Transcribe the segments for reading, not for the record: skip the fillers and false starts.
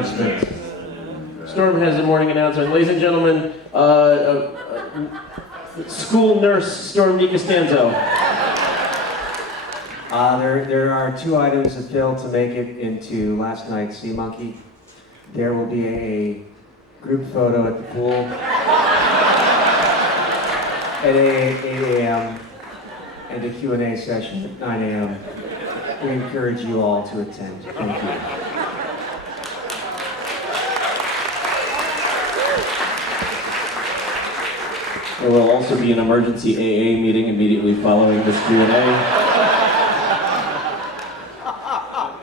announcement. Storm has the morning announcement. Ladies and gentlemen, school nurse Storm DiCostanzo. There are two items that failed to make it into last night's Sea Monkey. There will be a group photo at the pool at 8 a.m. and a Q&A session at 9 a.m. We encourage you all to attend. Thank you. There will also be an emergency AA meeting immediately following this Q&A.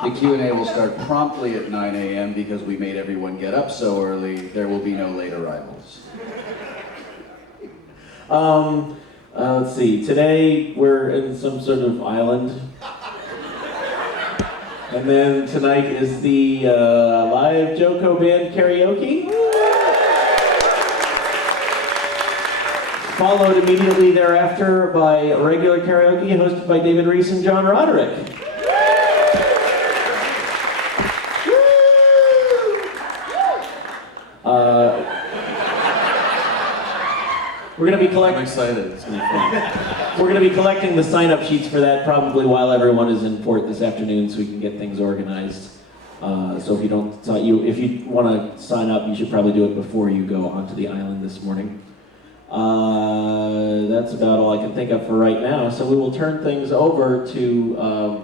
The Q&A will start promptly at 9 a.m. because we made everyone get up so early. There will be no late arrivals. Let's see. Today we're in some sort of island. And then tonight is the live JoCo band karaoke. Followed immediately thereafter by regular karaoke hosted by David Reese and John Roderick. We're going to be collecting. I'm excited. It's going to be fun. We're going to be collecting the sign-up sheets for that probably while everyone is in port this afternoon, so we can get things organized. So if you want to sign up, you should probably do it before you go onto the island this morning. That's about all I can think of for right now. So we will turn things over to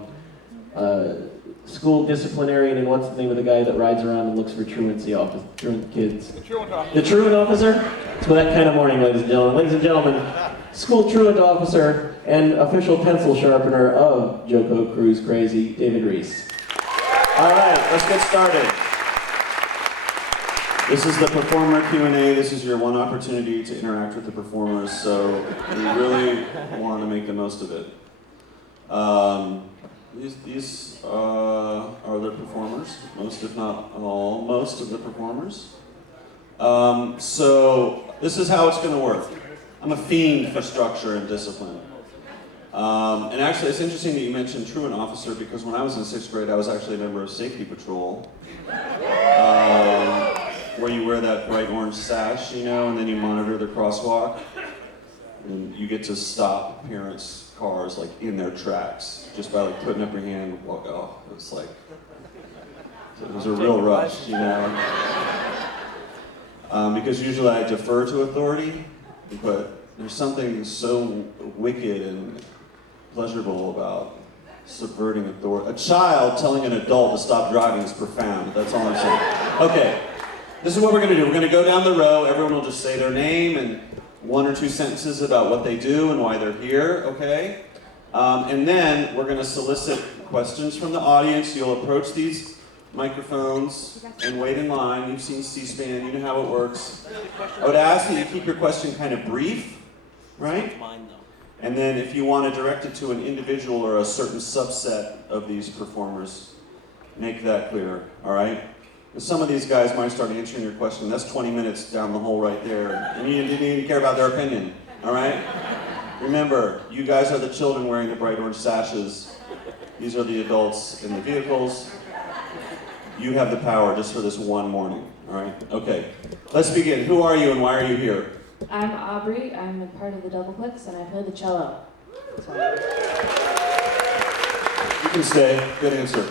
school disciplinarian, and what's the name of the guy that rides around and looks for truancy kids? The truant officer. The truant officer? So that kind of morning, ladies and gentlemen. Ladies and gentlemen, school truant officer and official pencil sharpener of JoCo Cruise Crazy, David Reese. All right, let's get started. This is the performer Q&A. This is your one opportunity to interact with the performers, so we really want to make the most of it. These are the performers, most if not all, most of the performers. So this is how it's going to work. I'm a fiend for structure and discipline. And actually, it's interesting that you mentioned truant officer, because when I was in 6th grade, I was actually a member of Safety Patrol. Where you wear that bright orange sash, and then you monitor the crosswalk. And you get to stop parents' cars in their tracks just by putting up your hand. Oh, it was a real rush, because usually I defer to authority, but there's something so wicked and pleasurable about subverting authority. A child telling an adult to stop driving is profound. That's all I'm saying. Okay. This is what we're going to do. We're going to go down the row. Everyone will just say their name and 1 or 2 sentences about what they do and why they're here, okay? And then we're going to solicit questions from the audience. You'll approach these microphones and wait in line. You've seen C-SPAN. You know how it works. I would ask that you keep your question kind of brief, right? And then if you want to direct it to an individual or a certain subset of these performers, make that clear, all right? Some of these guys might start answering your question. That's 20 minutes down the hole right there. And you didn't even care about their opinion, all right? Remember, you guys are the children wearing the bright orange sashes. These are the adults in the vehicles. You have the power just for this one morning, all right? Okay, let's begin. Who are you and why are you here? I'm Aubrey. I'm a part of the Double Clicks, and I play the cello. You can stay. Good answer.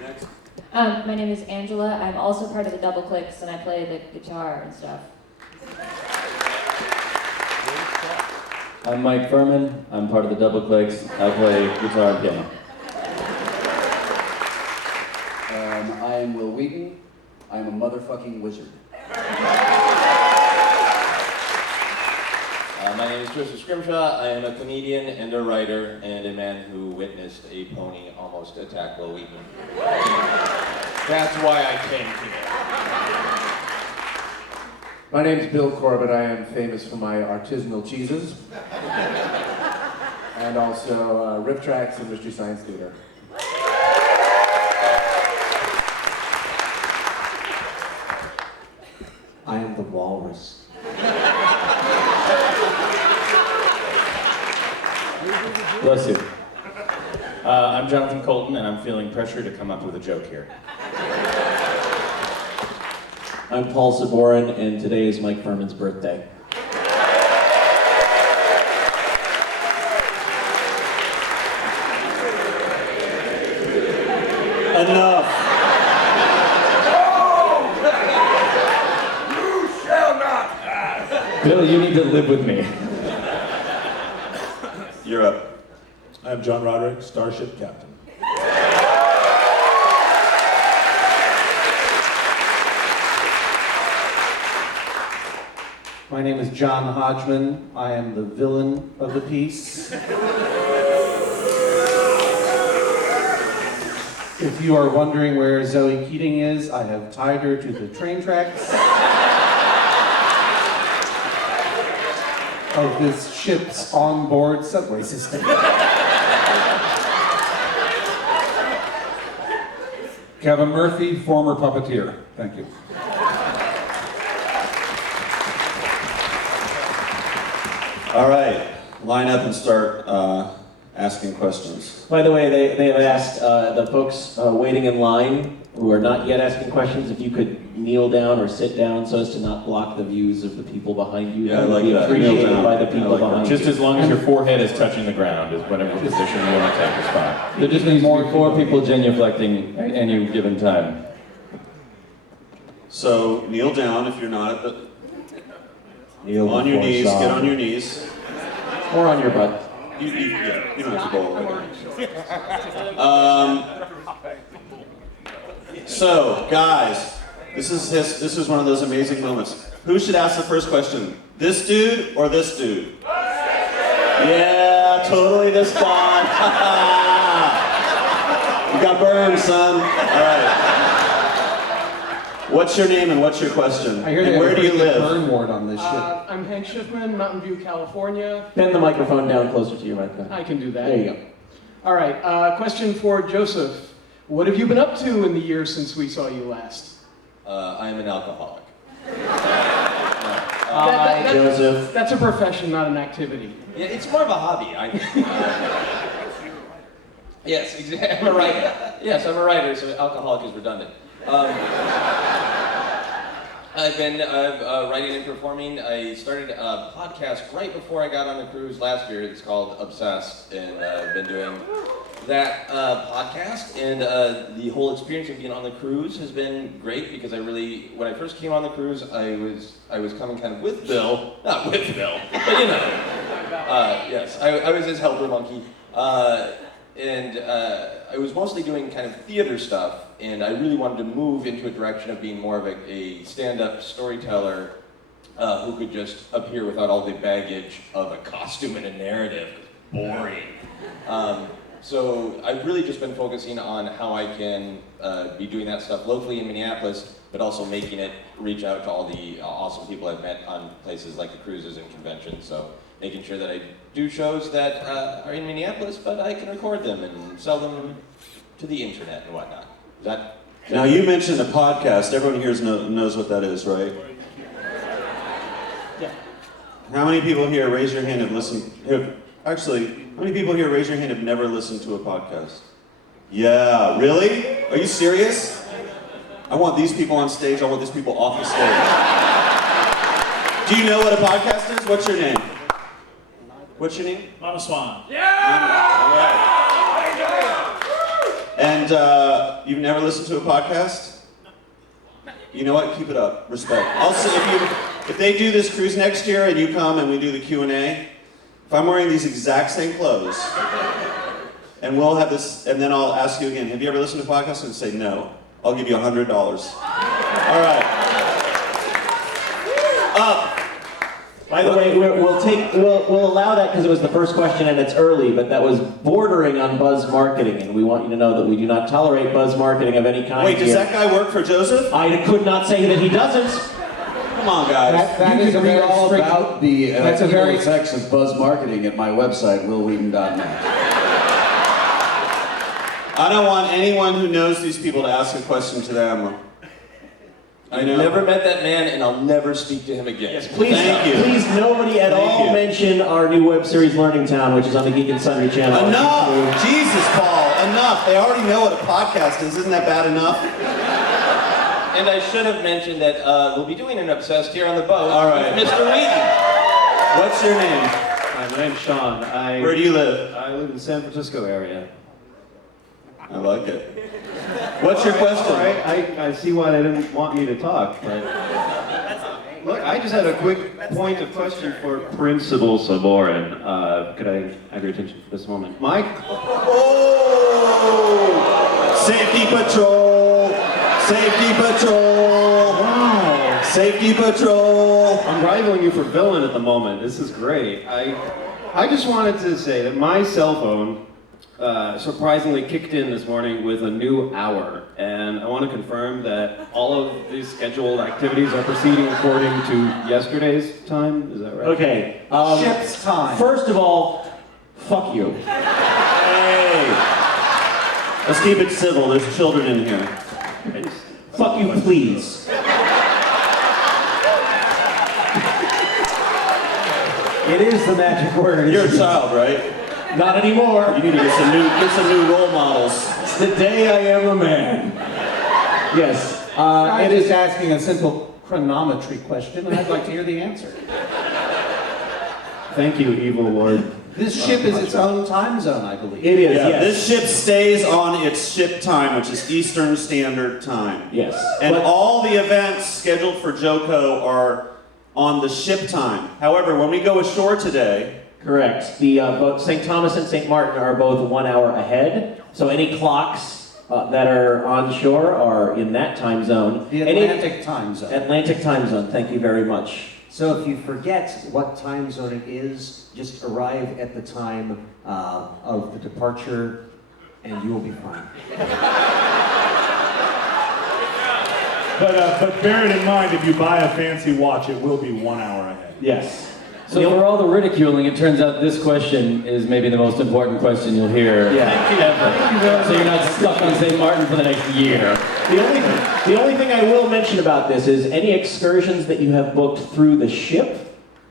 Next. My name is Angela. I'm also part of the Double Clicks, and I play the guitar and stuff. I'm Mike Furman. I'm part of the Double Clicks. I play guitar and piano. I am Will Wheaton. I'm a motherfucking wizard. My name is Joseph Scrimshaw. I am a comedian and a writer and a man who witnessed a pony almost attack Will Wheaton. That's why I came today. My name's Bill Corbett. I am famous for my artisanal cheeses and also riff tracks and Mystery Science Theater. I am the walrus. Bless you. I'm Jonathan Colton, and I'm feeling pressure to come up with a joke here. I'm Paul Saborin, and today is Mike Furman's birthday. Enough. Bill, you need to live with me. You're up. I'm John Roderick, Starship Captain. My name is John Hodgman. I am the villain of the piece. If you are wondering where Zoe Keating is, I have tied her to the train tracks of this ship's onboard subway system. Kevin Murphy, former puppeteer. Thank you. All right, line up and start asking questions. By the way, they have asked the folks waiting in line who are not yet asking questions if you could kneel down or sit down so as to not block the views of the people behind you. Yeah, I That would like be that. appreciated Kneel down. by the people I like that. behind Just you. as long as your forehead is touching the ground is whatever position you want to take is fine. There just needs More to be four people genuflecting at any given time. So kneel down if you're not at the. Kneel On your before knees, song. get on your knees. Or on your butt. Yeah, you don't have to go all the way down. So, guys, this is one of those amazing moments. Who should ask the first question? This dude or this dude? Yeah, totally this guy. You got burned, son. All right. What's your name and what's your question? I hear And they where have a do you pretty good live? burn ward on this ship. I'm Hank Schiffman, Mountain View, California. Bend the microphone down closer to your microphone. I can do that. There you go. All right, question for Joseph. What have you been up to in the years since we saw you last? I am an alcoholic. Hi, Joseph. That's a profession, not an activity. Yeah, it's more of a hobby. Yes, exactly. I'm a writer. Yes, I'm a writer, so alcoholic is redundant. I've been writing and performing. I started a podcast right before I got on the cruise last year. It's called Obsessed, and I've been doing that podcast. And the whole experience of being on the cruise has been great because when I first came on the cruise, I was coming kind of with Bill, not with Bill, but you know. Yes, I was his helper monkey. And I was mostly doing kind of theater stuff, and I really wanted to move into a direction of being more of a stand-up storyteller who could just appear without all the baggage of a costume and a narrative. Boring. So I've really just been focusing on how I can be doing that stuff locally in Minneapolis, but also making it reach out to all the awesome people I've met on places like the cruises and conventions. So making sure that I do shows that are in Minneapolis, but I can record them and sell them to the internet and whatnot. Is that? Now you mentioned a podcast. Everyone here knows what that is, right? Yeah. How many people here, raise your hand, have listened? How many people here, raise your hand, have never listened to a podcast? Yeah, really? Are you serious? I want these people on stage. I want these people off the stage. Do you know what a podcast is? What's your name? What's your name? Mama Swan. All right. And you've never listened to a podcast? You know what? Keep it up. Respect. Also, if they do this cruise next year and you come and we do the Q&A, if I'm wearing these exact same clothes, and we'll have this, and then I'll ask you again, have you ever listened to a podcast? And say no. I'll give you $100. All right. Up. By the way, we'll allow that because it was the first question and it's early, but that was bordering on buzz marketing, and we want you to know that we do not tolerate buzz marketing of any kind. Wait, does that guy work for Joseph? I could not say that he doesn't. Come on, guys. That You is can read very all strict- about the That's a evil very effects effects of buzz marketing at my website, willwheaton.net. I don't want anyone who knows these people to ask a question to them. I've never met that man, and I'll never speak to him again. Yes, please, Thank you. please nobody at Thank all you. mention our new web series Learning Town, which is on the Geek and Sundry channel. on Enough! YouTube. Jesus, Paul, enough. They already know what a podcast is. Isn't that bad enough? And I should have mentioned that we'll be doing an Obsessed here on the boat All right. with Mr. Wheaton. What's your name? Hi, my name's Sean. Where do you live? I live in the San Francisco area. I like it. What's your question? All right, I see why they didn't want me to talk, but... Look, I just had a quick point of question for Principal Saborin. Could I have your attention for this moment? Mike? Oh! Safety patrol! Safety patrol! Wow! Safety patrol! I'm rivaling you for villain at the moment. This is great. I just wanted to say that my cell phone surprisingly kicked in this morning with a new hour, and I want to confirm that all of these scheduled activities are proceeding according to yesterday's time. Is that right? Okay. Ship's time. First of all, fuck you. Hey! Let's keep it civil. There's children in here. Fuck you, please. It is the magic word. You're a child, right? Not anymore. You need to get some new role models. It's the day I am a man. Yes. I'm It just is. asking a simple chronometry question, and I'd like to hear the answer. Thank you, evil lord. This ship is its own time zone, I believe. It is. Yeah, Yes. this ship stays on its ship time, which is Eastern Standard Time. Yes. And But- all the events scheduled for JoCo are on the ship time. However, when we go ashore today, Correct. The both St. Thomas and St. Martin are both 1 hour ahead. So any clocks that are on shore are in that time zone. The Atlantic time zone. Atlantic time zone. Thank you very much. So if you forget what time zone it is, just arrive at the time of the departure and you will be fine. But bear it in mind, if you buy a fancy watch, it will be 1 hour ahead. Yes. So for all the ridiculing, it turns out this question is maybe the most important question you'll hear ever. So you're not stuck on St. Martin for the next year. The only thing I will mention about this is any excursions that you have booked through the ship,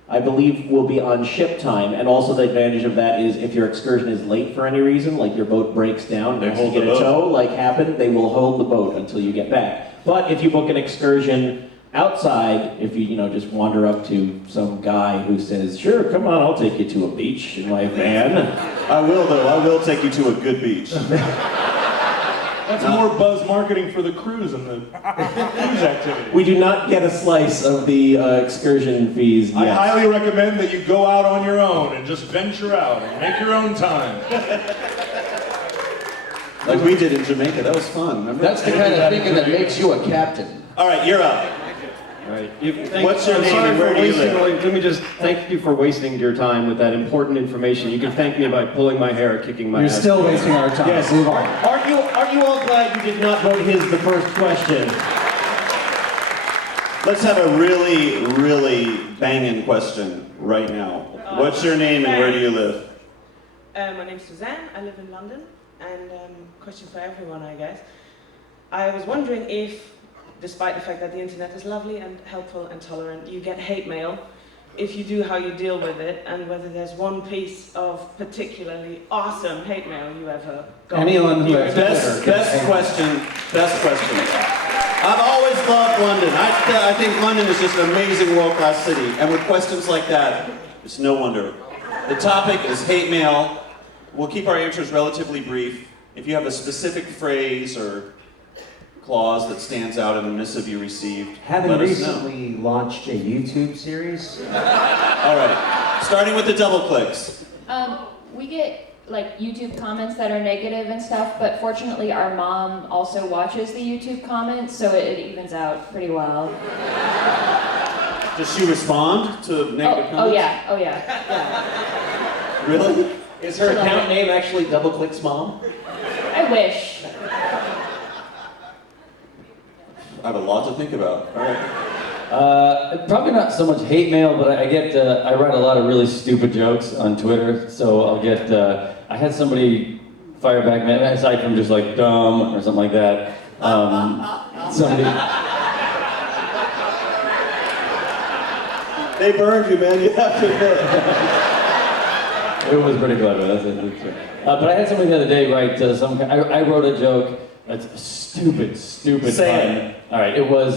I believe will be on ship time. And also the advantage of that is if your excursion is late for any reason, like your boat breaks down, They and has to hold get the a boat. tow, like happened, they will hold the boat until you get back. But if you book an excursion outside, if you just wander up to some guy who says, sure, come on, I'll take you to a beach in my van. I will though, I will take you to a good beach. That's more buzz marketing for the cruise and the cruise activity. We do not get a slice of the excursion fees yet. I highly recommend that you go out on your own and just venture out and make your own time. Like we did in Jamaica. That was fun. Remember? That's the kind of thinking that makes you a captain. All right, you're up. All right. What's your name and where do you live? Let me just thank you for wasting your time with that important information. You can thank me by pulling my hair or kicking my You're ass. still wasting our time. Yes. Move on. Aren't you all glad you did not vote his the first question? Let's have a really, really banging question right now. What's your name and where do you live? My name's Suzanne, I live in London, and question for everyone, I guess. I was wondering if, despite the fact that the internet is lovely and helpful and tolerant, you get hate mail. If you do, how you deal with it, and whether there's one piece of particularly awesome hate mail you ever got. Anyone who has Best question. I've always loved London. I think London is just an amazing world-class city, and with questions like that, it's no wonder. The topic is hate mail. We'll keep our answers relatively brief. If you have a specific phrase or clause that stands out in a missive you received, Having let us know. recently launched a YouTube series. All right, starting with the double clicks. We get like YouTube comments that are negative and stuff, but fortunately our mom also watches the YouTube comments, so it evens out pretty well. Does she respond to negative comments? Oh yeah. Really? Is her account name actually Double Clicks Mom? I wish. I have a lot to think about. All right. Probably not so much hate mail, but I write a lot of really stupid jokes on Twitter, so I'll get, I had somebody fire back, aside from just like dumb or something like that, somebody... They burned you, man, you have to admit. It was pretty clever, that's it. But I had somebody the other day write I wrote a joke That's a stupid Say pun. All right, it was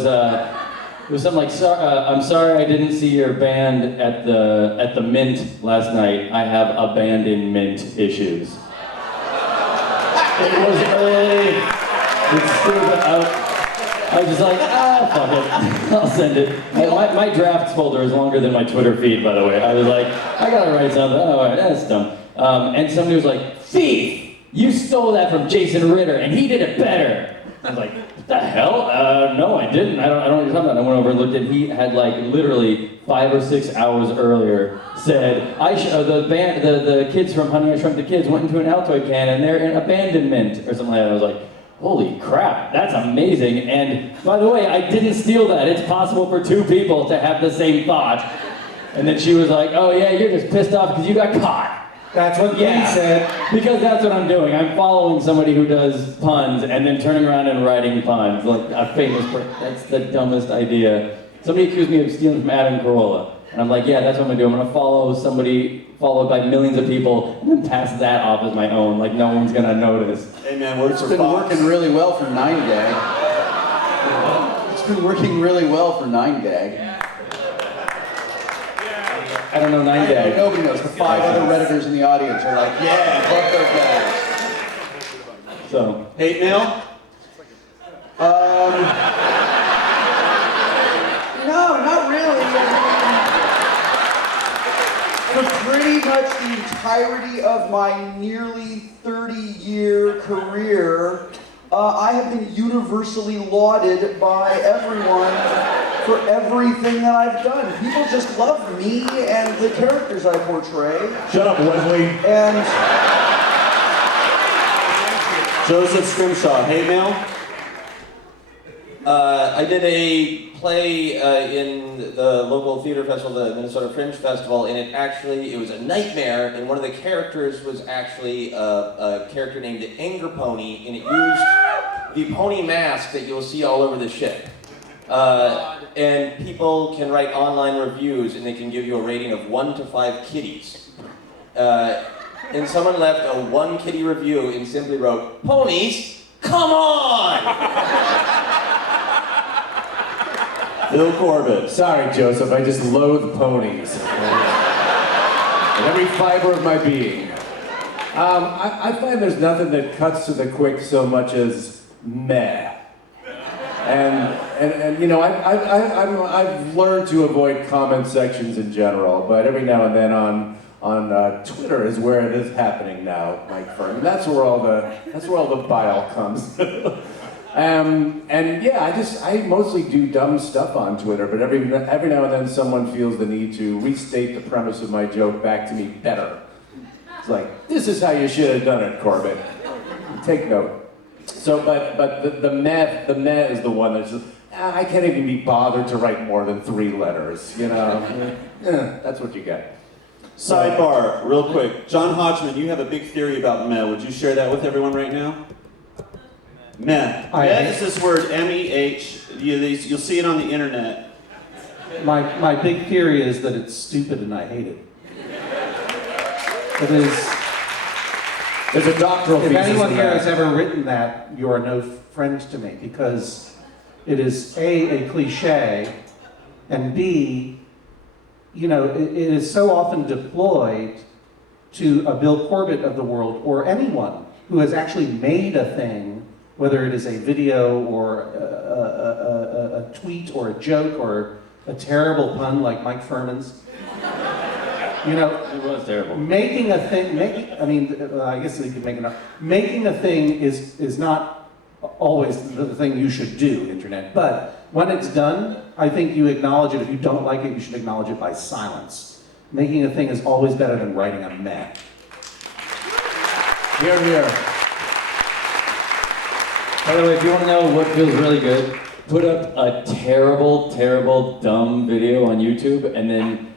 something like, I'm sorry I didn't see your band at the Mint last night. I have abandonment issues. It was early. It's stupid. I was just like, fuck it. I'll send it. My drafts folder is longer than my Twitter feed, by the way. I was like, I gotta write something. Oh, all right, that's dumb. And somebody was like, thief! You stole that from Jason Ritter, and he did it better. I was like, what the hell? No, I didn't. I don't know what you're talking about. I went over and looked, and he had like literally 5 or 6 hours earlier said, the kids from Honey, I Shrunk the Kids went into an Altoid can, and they're in abandonment, or something like that. I was like, holy crap, that's amazing. And by the way, I didn't steal that. It's possible for 2 people to have the same thought. And then she was like, oh yeah, you're just pissed off because you got caught. That's what he said. Because that's what I'm doing. I'm following somebody who does puns and then turning around and writing puns. Like a famous person. That's the dumbest idea. Somebody accused me of stealing from Adam Carolla. And I'm like, yeah, that's what I'm gonna do. I'm gonna follow somebody followed by millions of people and then pass that off as my own. Like no one's gonna notice. Hey man, It's been working really well for 9gag. It's been working really well for 9gag. I don't know 9gag. Nobody knows. The 5 other Redditors in the audience are like, yeah, fuck those guys. So. Hate mail? No, not really. For pretty much the entirety of my nearly 30-year career, I have been universally lauded by everyone for everything that I've done. People just love me and the characters I portray. Shut up, Wesley. And Joseph Scrimshaw, hate mail? I did a play in the local theater festival, the Minnesota Fringe Festival, and it was a nightmare, and one of the characters was actually a character named the Anger Pony, and it used the pony mask that you'll see all over the ship. And people can write online reviews, and they can give you a rating of 1 to 5 kitties. And someone left a 1 kitty review and simply wrote, "Ponies, come on!" Bill Corbett. Sorry, Joseph, I just loathe ponies. In every fiber of my being. I find there's nothing that cuts to the quick so much as meh. And you know, I've learned to avoid comment sections in general, but every now and then on Twitter is where it is happening now, Mike Fern. That's where all the bile comes. And yeah, I mostly do dumb stuff on Twitter, but every now and then someone feels the need to restate the premise of my joke back to me better. It's like, this is how you should have done it, Corbett. Take note. So, but the meh is the one that's just, I can't even be bothered to write more than 3 letters, you know? That's what you get. Sidebar, real quick. John Hodgman, you have a big theory about meh. Would you share that with everyone right now? Meh. Meh is this word, M-E-H. You'll see it on the internet. My big theory is that it's stupid and I hate it. It is. There's a doctoral If thesis anyone in here that. has ever written that, you are no friend to me, because it is a cliche, and B, you know, it is so often deployed to a Bill Corbett of the world, or anyone who has actually made a thing, whether it is a video or a tweet or a joke or a terrible pun like Mike Furman's. You know, it was terrible. Making a thing, I guess you could make it up. Making a thing is not always the thing you should do, internet. But when it's done, I think you acknowledge it. If you don't like it, you should acknowledge it by silence. Making a thing is always better than writing a meh. Hear, hear. By the way, if you want to know what feels really good, put up a terrible, terrible, dumb video on YouTube, and then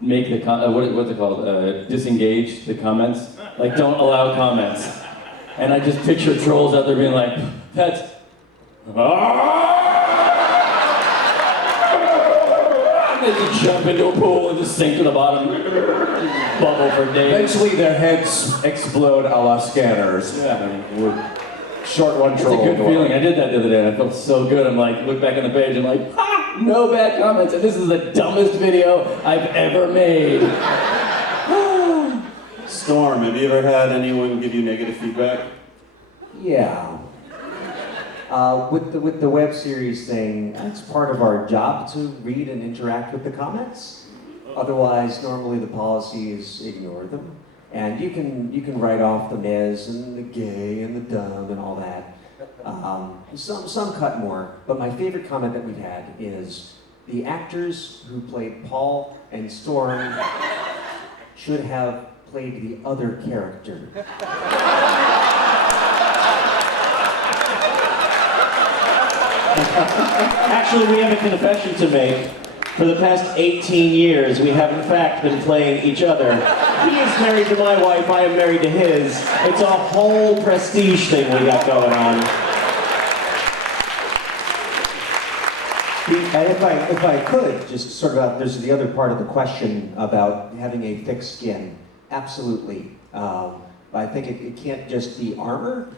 make the what's it called? Disengage the comments. Like, don't allow comments. And I just picture trolls out there being like, "That's." And they just jump into a pool and just sink to the bottom, bubble for days. Eventually their heads explode a la scanners. Yeah. short one It's a troll. good feeling. I did that the other day and I felt so good. I'm like, look back on the page and like, ha! No bad comments. And this is the dumbest video I've ever made. Storm, have you ever had anyone give you negative feedback? Yeah. With the web series thing, it's part of our job to read and interact with the comments. Otherwise, normally the policy is ignore them. And you can write off the Nez and the gay and the dumb and all that. Some cut more, but my favorite comment that we've had is the actors who played Paul and Storm should have played the other character. Actually, we have a confession to make. For the past 18 years, we have in fact been playing each other. He is married to my wife, I am married to his. It's a whole prestige thing we got going on. And if I could, just sort of, there's the other part of the question about having a thick skin. Absolutely. I think it can't just be armor.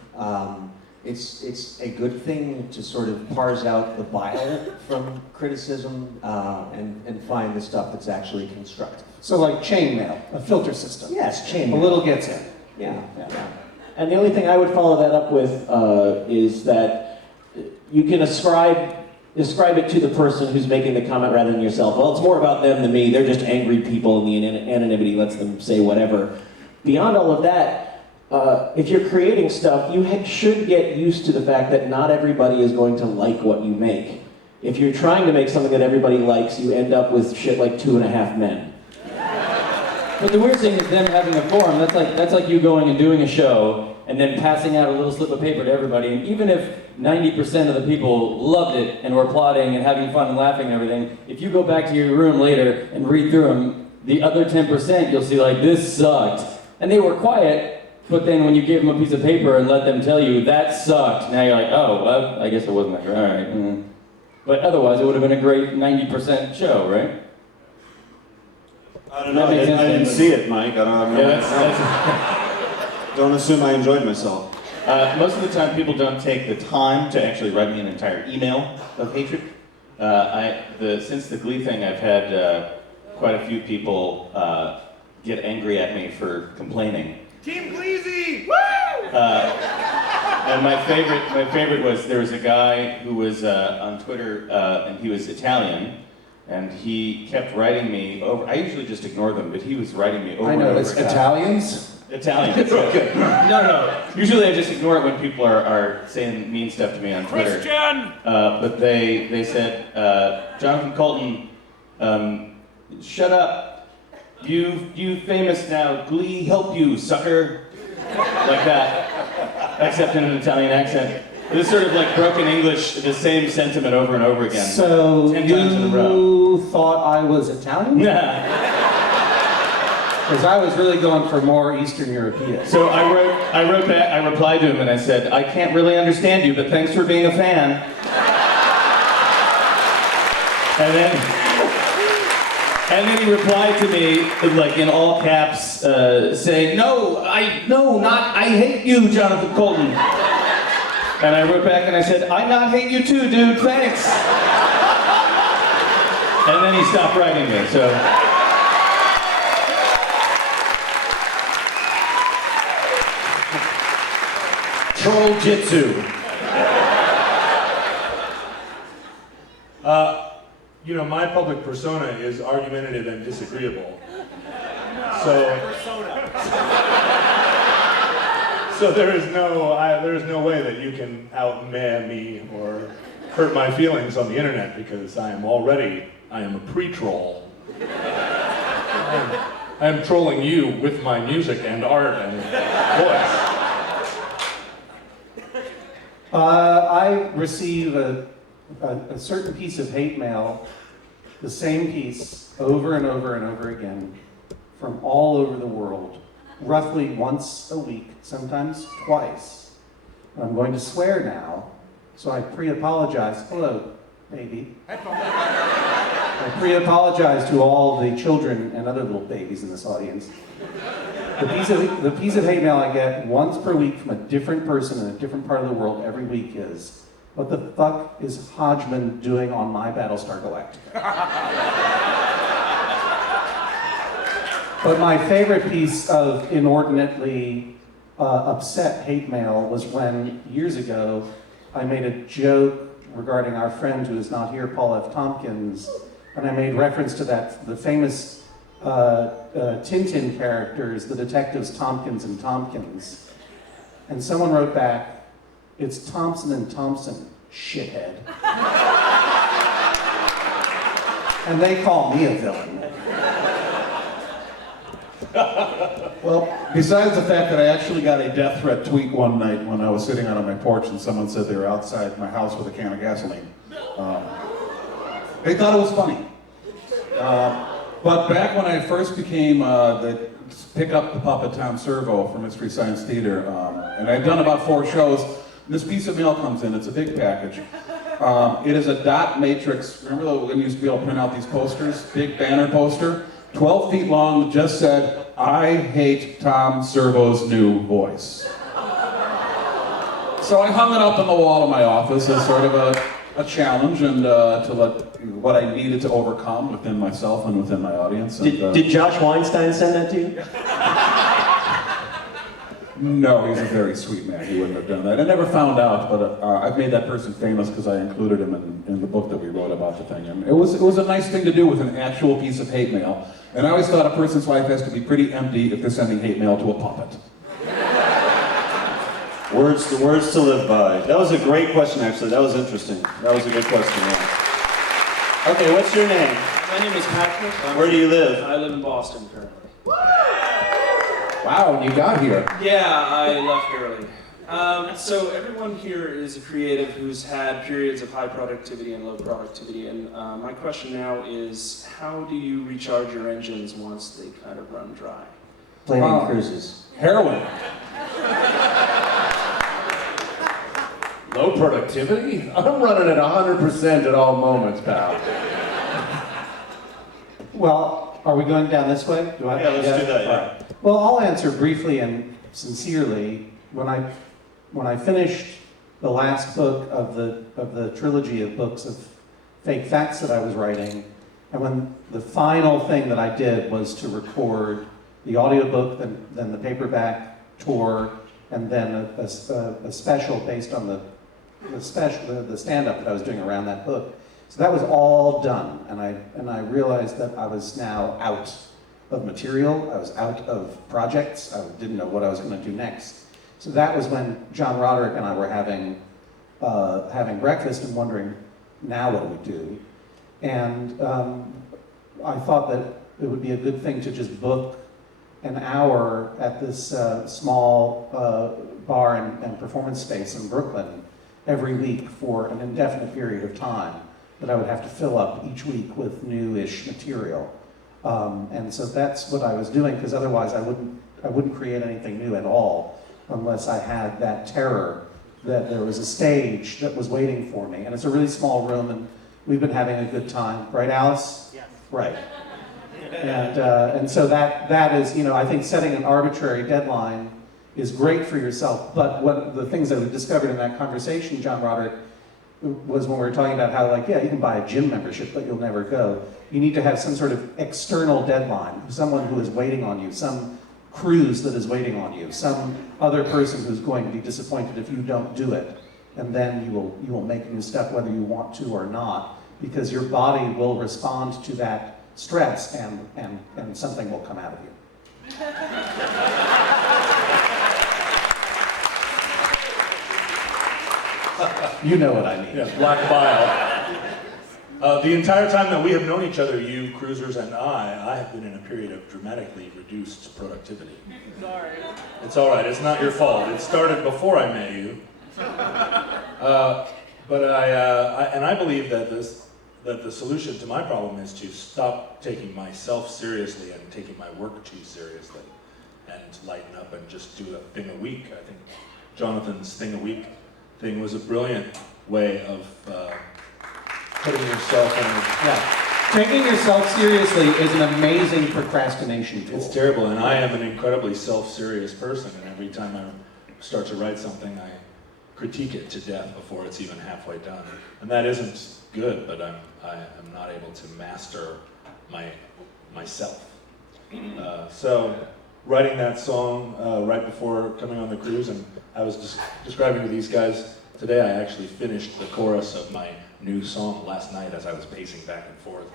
It's a good thing to sort of parse out the bile from criticism and find the stuff that's actually constructive. So like chainmail, a filter system. Yes, A chainmail. little gets in. Yeah. And the only thing I would follow that up with is that you can ascribe it to the person who's making the comment rather than yourself. Well, it's more about them than me. They're just angry people and the anonymity lets them say whatever. Beyond all of that, if you're creating stuff, you should get used to the fact that not everybody is going to like what you make. If you're trying to make something that everybody likes, you end up with shit like 2.5 Men. But the weird thing is them having a forum. That's like you going and doing a show and then passing out a little slip of paper to everybody. And even if 90% of the people loved it and were applauding and having fun and laughing and everything, if you go back to your room later and read through them, the other 10% you'll see like, this sucked. And they were quiet, but then when you gave them a piece of paper and let them tell you, that sucked, now you're like, oh, well, I guess it wasn't that great, all right. Mm. But otherwise, it would have been a great 90% show, right? I don't know, I didn't see it, Mike. I don't know. Don't assume I enjoyed myself. Most of the time, people don't take the time to actually write me an entire email of hatred. Since the Glee thing, I've had quite a few people get angry at me for complaining. Team Gleazy! Woo! And my favorite was there was a guy who was on Twitter and he was Italian. And he kept writing me over. I usually just ignore them, but he was writing me over. I know, and over it's again. Italians? Italians. Okay. No. Usually I just ignore it when people are saying mean stuff to me on Twitter. Christian! But they said, Jonathan Colton, shut up. You famous now. Glee help you, sucker. Like that. Except in an Italian accent. It was sort of like broken English, the same sentiment over and over again. So 10 times in a row. you thought I was Italian? Nah. Because I was really going for more Eastern European. So I wrote back, I replied to him and I said, I can't really understand you, but thanks for being a fan. And then he replied to me, like in all caps, saying, I hate you, Jonathan Colton. And I wrote back and I said, I not hate you too, dude, thanks. And then he stopped writing me, so. Troll Jitsu. My public persona is argumentative and disagreeable. So there is no way that you can out-man me or hurt my feelings on the internet because I am a pre-troll. I am trolling you with my music and art and voice. I receive a certain piece of hate mail, the same piece, over and over and over again, from all over the world, roughly once a week, sometimes twice. I'm going to swear now, so I pre-apologize. Hello, baby. I pre-apologize to all the children and other little babies in this audience. The piece of hate mail I get once per week from a different person in a different part of the world every week is, what the fuck is Hodgman doing on my Battlestar Galactica? But my favorite piece of inordinately upset hate mail was when, years ago, I made a joke regarding our friend who is not here, Paul F. Tompkins, and I made reference to the famous Tintin characters, the detectives Tompkins and Tompkins. And someone wrote back, "It's Thompson and Thompson, shithead." And they call me a villain. Well, besides the fact that I actually got a death threat tweet one night when I was sitting out on my porch and someone said they were outside my house with a can of gasoline. They thought it was funny. But back when I first became pick up the puppet Tom Servo for Mystery Science Theater, and I'd done about 4 shows, this piece of mail comes in, it's a big package. It is a dot matrix, remember when you used to be able to print out these posters? Big banner poster, 12 feet long, just said, "I hate Tom Servo's new voice." So I hung it up on the wall of my office as sort of a challenge and to let what I needed to overcome within myself and within my audience. And, Did Josh Weinstein send that to you? No, he's a very sweet man. He wouldn't have done that. I never found out, but I've made that person famous because I included him in the book that we wrote about the thing. And it was a nice thing to do with an actual piece of hate mail. And I always thought a person's life has to be pretty empty if they're sending hate mail to a puppet. Words to live by. That was a great question, actually. That was interesting. That was a good question. Yeah. Okay, what's your name? My name is Patrick. Where do you live? I live in Boston currently. Wow, you got here. Yeah, I left early. So everyone here is a creative who's had periods of high productivity and low productivity, and my question now is, how do you recharge your engines once they kind of run dry? Planning cruises. Heroin. Low productivity? I'm running at 100% at all moments, pal. Well, are we going down this way? Yeah, let's do that, yeah. All right. Well, I'll answer briefly and sincerely. When I finished the last book of the trilogy of books of fake facts that I was writing, and when the final thing that I did was to record the audiobook, then the paperback tour, and then a special based on the stand-up that I was doing around that book. So that was all done, and I realized that I was now out of material, I was out of projects, I didn't know what I was going to do next. So that was when John Roderick and I were having breakfast and wondering, now what do we do? And I thought that it would be a good thing to just book an hour at this small bar and performance space in Brooklyn every week for an indefinite period of time that I would have to fill up each week with new-ish material. And so that's what I was doing, because otherwise I wouldn't create anything new at all unless I had that terror that there was a stage that was waiting for me. And it's a really small room, and we've been having a good time. Right, Alice? Yes. Right. And so that is, I think setting an arbitrary deadline is great for yourself. But one of the things that we discovered in that conversation, John Roderick, was when we were talking about how, like, yeah, you can buy a gym membership, but you'll never go. You need to have some sort of external deadline, someone who is waiting on you, some cruise that is waiting on you, some other person who's going to be disappointed if you don't do it. And then you will make new stuff whether you want to or not, because your body will respond to that stress and something will come out of you. You know what I mean. Yeah, black bile. The entire time that we have known each other, you, Cruisers, and I have been in a period of dramatically reduced productivity. Sorry. It's all right. It's not your fault. It started before I met you. But I believe that the solution to my problem is to stop taking myself seriously and taking my work too seriously, and lighten up and just do a thing a week. I think Jonathan's thing a week thing was a brilliant way of putting yourself in. Yeah. Taking yourself seriously is an amazing procrastination tool. It's terrible, and I am an incredibly self-serious person, and every time I start to write something, I critique it to death before it's even halfway done. And that isn't good, but I am not able to master myself. So writing that song right before coming on the cruise, and I was just describing to these guys today, I actually finished the chorus of my new song last night as I was pacing back and forth.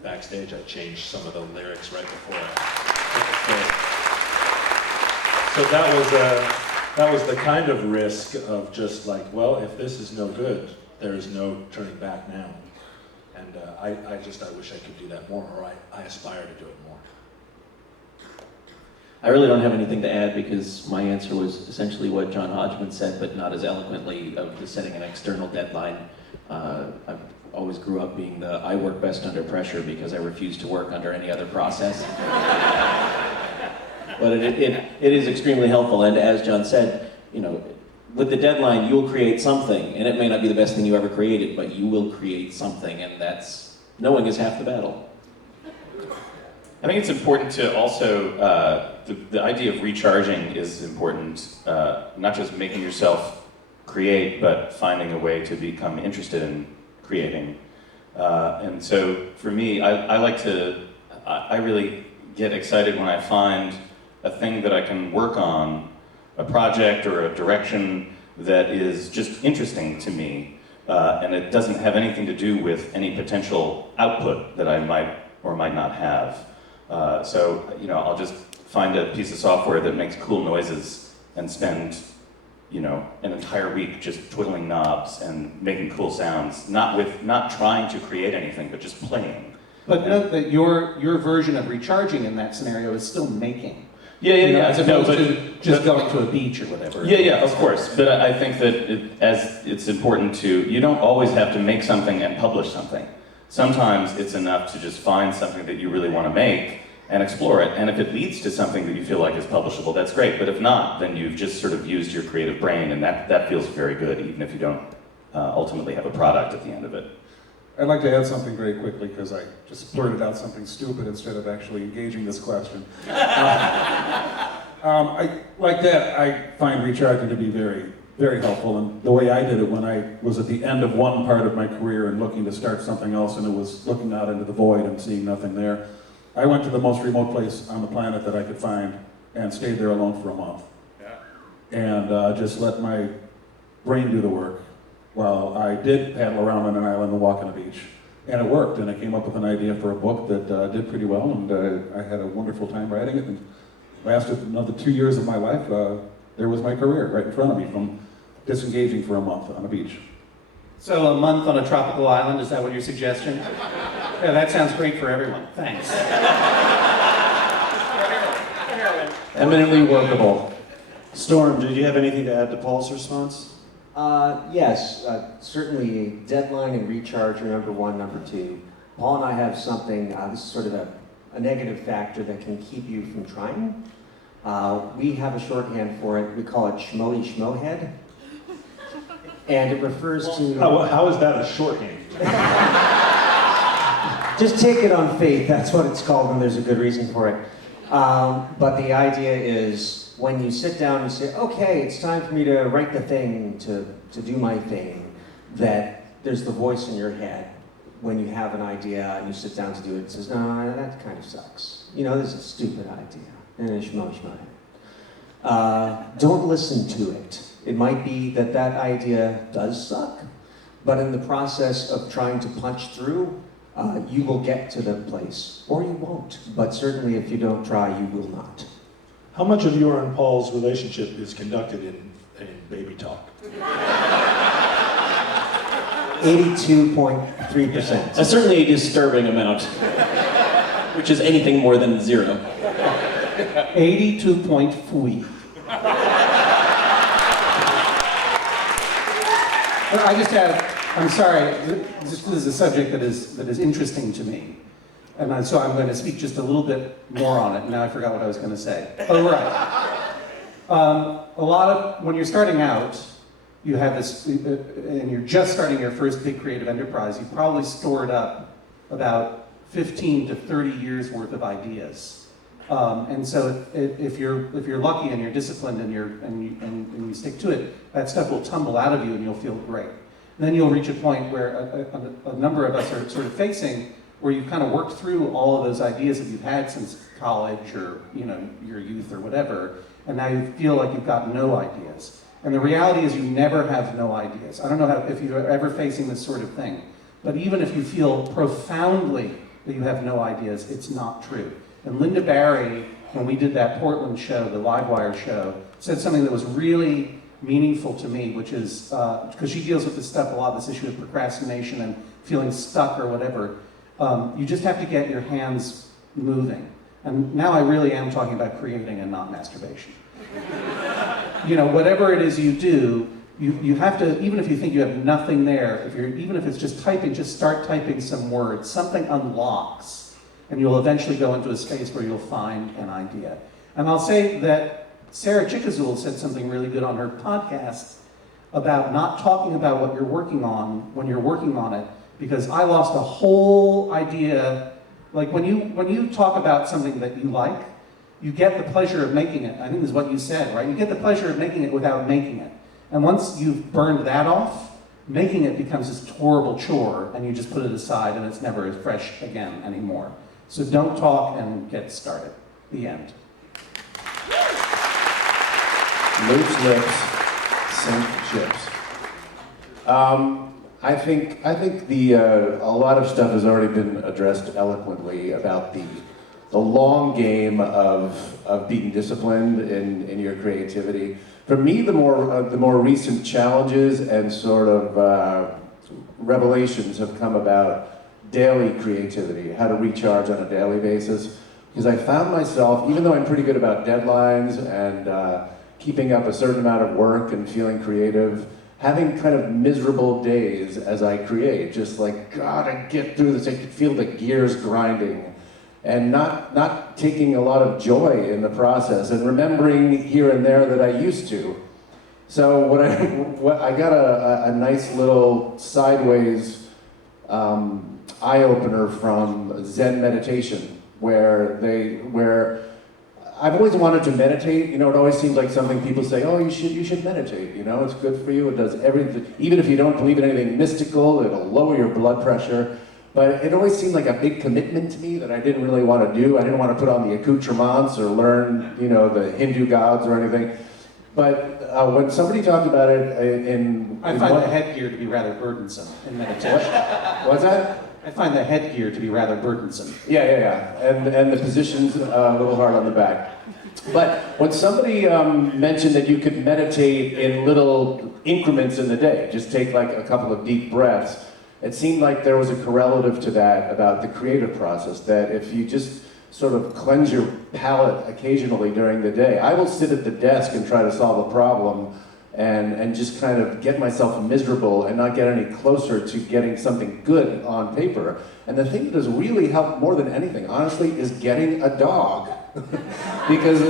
Backstage, I changed some of the lyrics right before I took the that was the kind of risk of just like, well, if this is no good, there is no turning back now. And I wish I could do that more, or I aspire to do it more. I really don't have anything to add because my answer was essentially what John Hodgman said, but not as eloquently of the setting an external deadline. I always grew up being the I work best under pressure because I refuse to work under any other process. But it is extremely helpful, and as John said, with the deadline, you'll create something, and it may not be the best thing you ever created, but you will create something, and knowing is half the battle. I think it's important to also, the idea of recharging is important, not just making yourself create, but finding a way to become interested in creating. And so for me, I really get excited when I find a thing that I can work on, a project or a direction that is just interesting to me, and it doesn't have anything to do with any potential output that I might or might not have. So, I'll just find a piece of software that makes cool noises and spend, an entire week just twiddling knobs and making cool sounds, not trying to create anything, but just playing. But note that your version of recharging in that scenario is still making. Yeah. As opposed to just going to a beach or whatever. Yeah, of course. But I think that it's important you don't always have to make something and publish something. Sometimes it's enough to just find something that you really want to make and explore it. And if it leads to something that you feel like is publishable, that's great. But if not, then you've just sort of used your creative brain, and that feels very good, even if you don't ultimately have a product at the end of it. I'd like to add something very quickly because I just blurted out something stupid instead of actually engaging this question. I find recharging to be very, very helpful. And the way I did it when I was at the end of one part of my career and looking to start something else, and it was looking out into the void and seeing nothing there, I went to the most remote place on the planet that I could find and stayed there alone for a month. And just let my brain do the work. Well, I did paddle around on an island and walk on a beach, and it worked, and I came up with an idea for a book that did pretty well, and I had a wonderful time writing it, and lasted another 2 years of my life. There was my career right in front of me from disengaging for a month on a beach. So a month on a tropical island, is that what your suggestion? Yeah, that sounds great for everyone. Thanks. Eminently workable. Storm, did you have anything to add to Paul's response? Yes, certainly deadline and recharge are number one. Number two, Paul and I have something, this is sort of a negative factor that can keep you from trying. We have a shorthand for it. We call it schmoey schmohead. And it refers to... How is that a shorthand? Just take it on faith. That's what it's called, and there's a good reason for it. But the idea is when you sit down and say, okay, it's time for me to write the thing, to do my thing, that there's the voice in your head when you have an idea and you sit down to do it. It says, no, that kind of sucks. This is a stupid idea. And it's schmo. Don't listen to it. It might be that idea does suck, but in the process of trying to punch through, you will get to the place, or you won't. But certainly if you don't try, you will not. How much of your and Paul's relationship is conducted in baby talk? 82.3%. Certainly a disturbing amount, which is anything more than 0. 82.3. I'm sorry, this is a subject that is interesting to me. And so I'm going to speak just a little bit more on it. Now I forgot what I was going to say. Oh, right. When you're starting out, you have this, and you're just starting your first big creative enterprise, you've probably stored up about 15 to 30 years worth of ideas. And so if you're lucky and you're disciplined and you stick to it, that stuff will tumble out of you and you'll feel great. And then you'll reach a point where a number of us are sort of facing, where you've kind of worked through all of those ideas that you've had since college or your youth or whatever, and now you feel like you've got no ideas. And the reality is you never have no ideas. I don't know if you're ever facing this sort of thing, but even if you feel profoundly that you have no ideas, it's not true. And Linda Barry, when we did that Portland show, the Livewire show, said something that was really meaningful to me, which is, because she deals with this stuff a lot, this issue of procrastination and feeling stuck or whatever. You just have to get your hands moving. And now I really am talking about creating and not masturbation. Whatever it is you do, you have to, even if you think you have nothing there, even if it's just typing, just start typing some words. Something unlocks. And you'll eventually go into a space where you'll find an idea. And I'll say that Sarah Chickazul said something really good on her podcast about not talking about what you're working on when you're working on it, because I lost a whole idea. Like when you talk about something that you like, you get the pleasure of making it. I think this is what you said, right? You get the pleasure of making it without making it. And once you've burned that off, making it becomes this horrible chore, and you just put it aside, and it's never as fresh again anymore. So don't talk and get started. The end. Loose lips, sink ships. I think a lot of stuff has already been addressed eloquently about the long game of being disciplined in your creativity. For me, the more recent challenges and sort of revelations have come about daily creativity, how to recharge on a daily basis. Because I found myself, even though I'm pretty good about deadlines and keeping up a certain amount of work and feeling creative, having kind of miserable days as I create, just like, God, I get through this, I can feel the gears grinding, and not taking a lot of joy in the process, and remembering here and there that I used to. So I got a nice little sideways eye-opener from Zen meditation, where I've always wanted to meditate. It always seems like something people say, oh, you should meditate, it's good for you, it does everything. Even if you don't believe in anything mystical, it'll lower your blood pressure. But it always seemed like a big commitment to me that I didn't really want to do. I didn't want to put on the accoutrements or learn, the Hindu gods or anything. But when somebody talked about it I find the headgear to be rather burdensome in meditation. What's that? I find the headgear to be rather burdensome. Yeah. And the position's a little hard on the back. But when somebody mentioned that you could meditate in little increments in the day, just take like a couple of deep breaths, it seemed like there was a correlative to that about the creative process, that if you just sort of cleanse your palate occasionally during the day. I will sit at the desk and try to solve a problem and just kind of get myself miserable and not get any closer to getting something good on paper. And the thing that has really helped more than anything, honestly, is getting a dog. Because,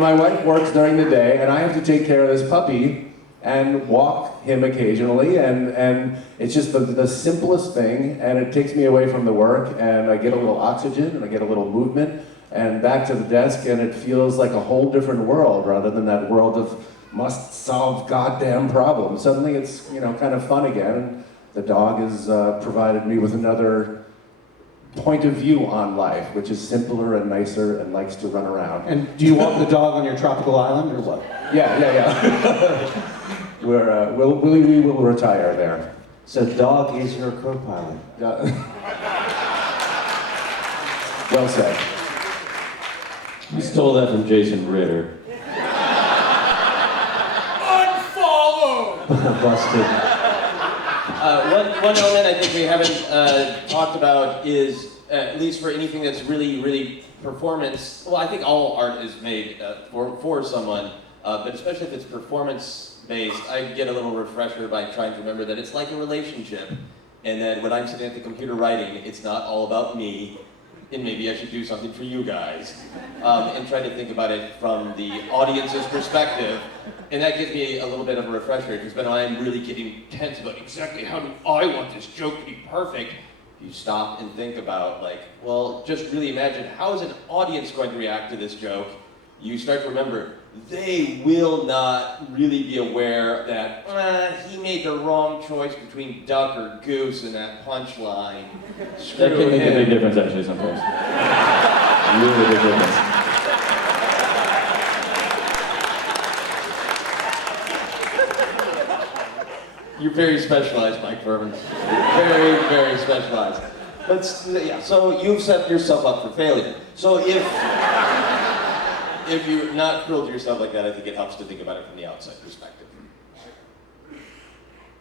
my wife works during the day and I have to take care of this puppy and walk him occasionally, and it's just the simplest thing, and it takes me away from the work, and I get a little oxygen, and I get a little movement, and back to the desk, and it feels like a whole different world, rather than that world of must-solve goddamn problems. Suddenly it's, kind of fun again, and the dog has provided me with another point of view on life, which is simpler and nicer and likes to run around. And do you walk the dog on your tropical island, or what? Yeah. We will retire there. So dog is your co-pilot. Well said. You stole that from Jason Ritter. Unfollow! Busted. One element I think we haven't talked about is, at least for anything that's really, really performance, well, I think all art is made for someone, but especially if it's performance-based, I get a little refresher by trying to remember that it's like a relationship, and that when I'm sitting at the computer writing, it's not all about me, and maybe I should do something for you guys, and try to think about it from the audience's perspective. And that gives me a little bit of a refresher, because when I'm really getting tense about exactly how do I want this joke to be perfect, you stop and think about, like, well, just really imagine, how is an audience going to react to this joke? You start to remember, they will not really be aware that he made the wrong choice between duck or goose in that punchline. Screw That can make a him. big difference, actually, sometimes. Really big difference. You're very specialized, Mike Furman. Very, very specialized. But yeah, so you've set yourself up for failure. So if you're not thrilled to yourself like that, I think it helps to think about it from the outside perspective.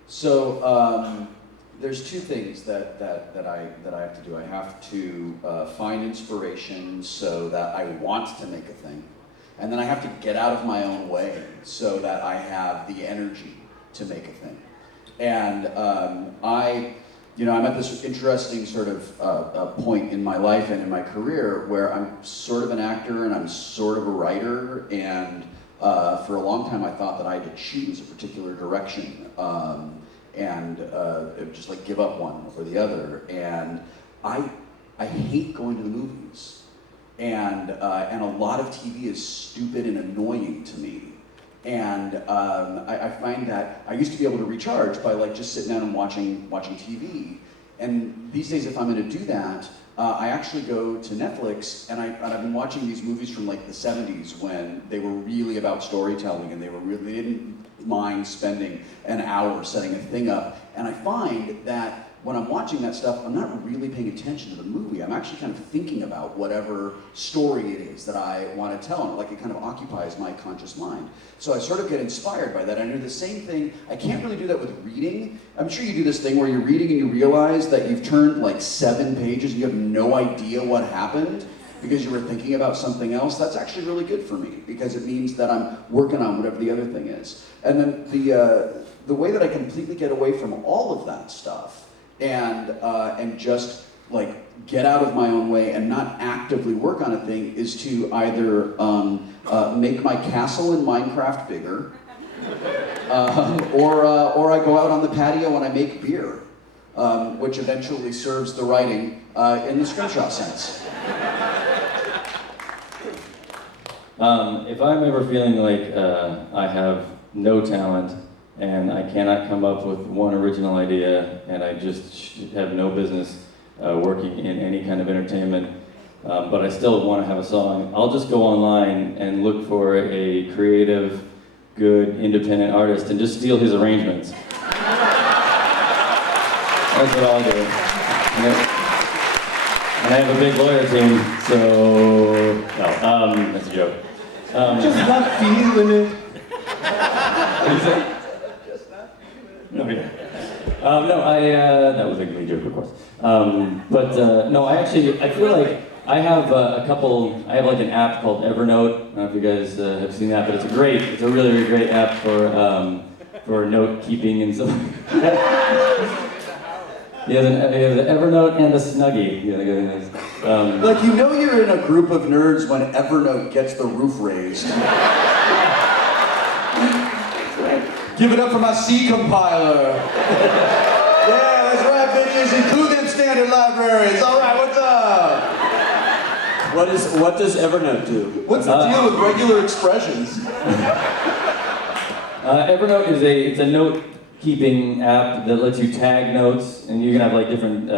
So there's two things that I have to do. I have to find inspiration so that I want to make a thing, and then I have to get out of my own way so that I have the energy to make a thing. And I'm at this interesting sort of point in my life and in my career where I'm sort of an actor and I'm sort of a writer, and for a long time I thought that I had to choose a particular direction and just like give up one or the other. And I hate going to the movies, and a lot of TV is stupid and annoying to me. And I find that I used to be able to recharge by like just sitting down and watching TV. And these days, if I'm going to do that, I actually go to Netflix, and I've been watching these movies from like the 70s when they were really about storytelling, and they didn't mind spending an hour setting a thing up. And I find that when I'm watching that stuff, I'm not really paying attention to the movie. I'm actually kind of thinking about whatever story it is that I want to tell, and like it kind of occupies my conscious mind. So I sort of get inspired by that. I do the same thing. I can't really do that with reading. I'm sure you do this thing where you're reading and you realize that you've turned like 7 pages and you have no idea what happened because you were thinking about something else. That's actually really good for me because it means that I'm working on whatever the other thing is. And then the way that I completely get away from all of that stuff and just like get out of my own way and not actively work on a thing is to either make my castle in Minecraft bigger, or I go out on the patio and I make beer, which eventually serves the writing in the scrimshaw sense. If I'm ever feeling like I have no talent and I cannot come up with one original idea and I just have no business working in any kind of entertainment, but I still want to have a song, I'll just go online and look for a creative, good, independent artist and just steal his arrangements. That's what I'll do. And I have a big lawyer team, so no, that's a joke. Just not feeling it. What did you say? No, yeah. That was a glee joke, of course. No, I feel like I have I have like an app called Evernote. I don't know if you guys have seen that, but it's a really, really great app for note keeping and stuff. He has an Evernote and a Snuggie. Like, you know you're in a group of nerds when Evernote gets the roof raised. Give it up for my C compiler. Yeah, that's right, bitches. Include them standard libraries. All right, what's up? What does Evernote do? What's the deal with regular expressions? Evernote is a note-keeping app that lets you tag notes, and you can have like different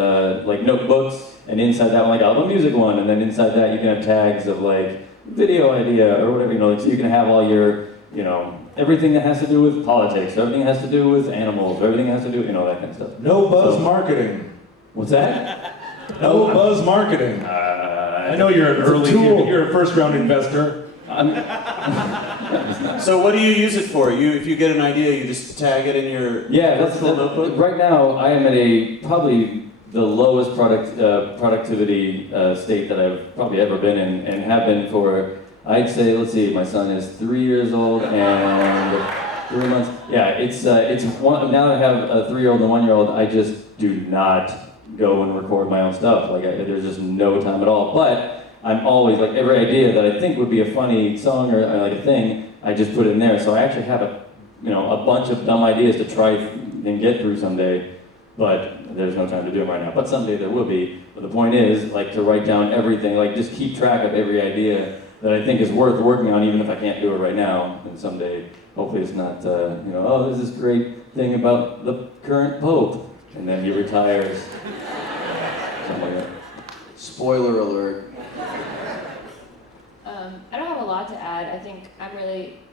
like notebooks, and inside that one, like album music one, and then inside that you can have tags of like video idea or whatever, like, so you can have all your, everything that has to do with politics, everything that has to do with animals, everything that has to do, that kind of stuff. No buzz marketing. What's that? No buzz marketing. I know you're you're a first round investor. So what do you use it for? If you get an idea, you just tag it in your virtual notebook? Right now, I am at probably the lowest productivity state that I've probably ever been in, and have been for, I'd say, let's see, my son is 3 years old and 3 months. Yeah, it's one, now that I have a 3-year-old and a 1-year-old, I just do not go and record my own stuff. Like, there's just no time at all. But I'm always, like, every idea that I think would be a funny song or like a thing, I just put in there. So I actually have a bunch of dumb ideas to try and get through someday. but there's no time to do them right now. But someday there will be. But the point is, like, to write down everything, like, just keep track of every idea that I think is worth working on, even if I can't do it right now. And someday, hopefully it's not, oh, there's this great thing about the current Pope, and then he retires. Something like that. Spoiler alert. I don't have a lot to add. I think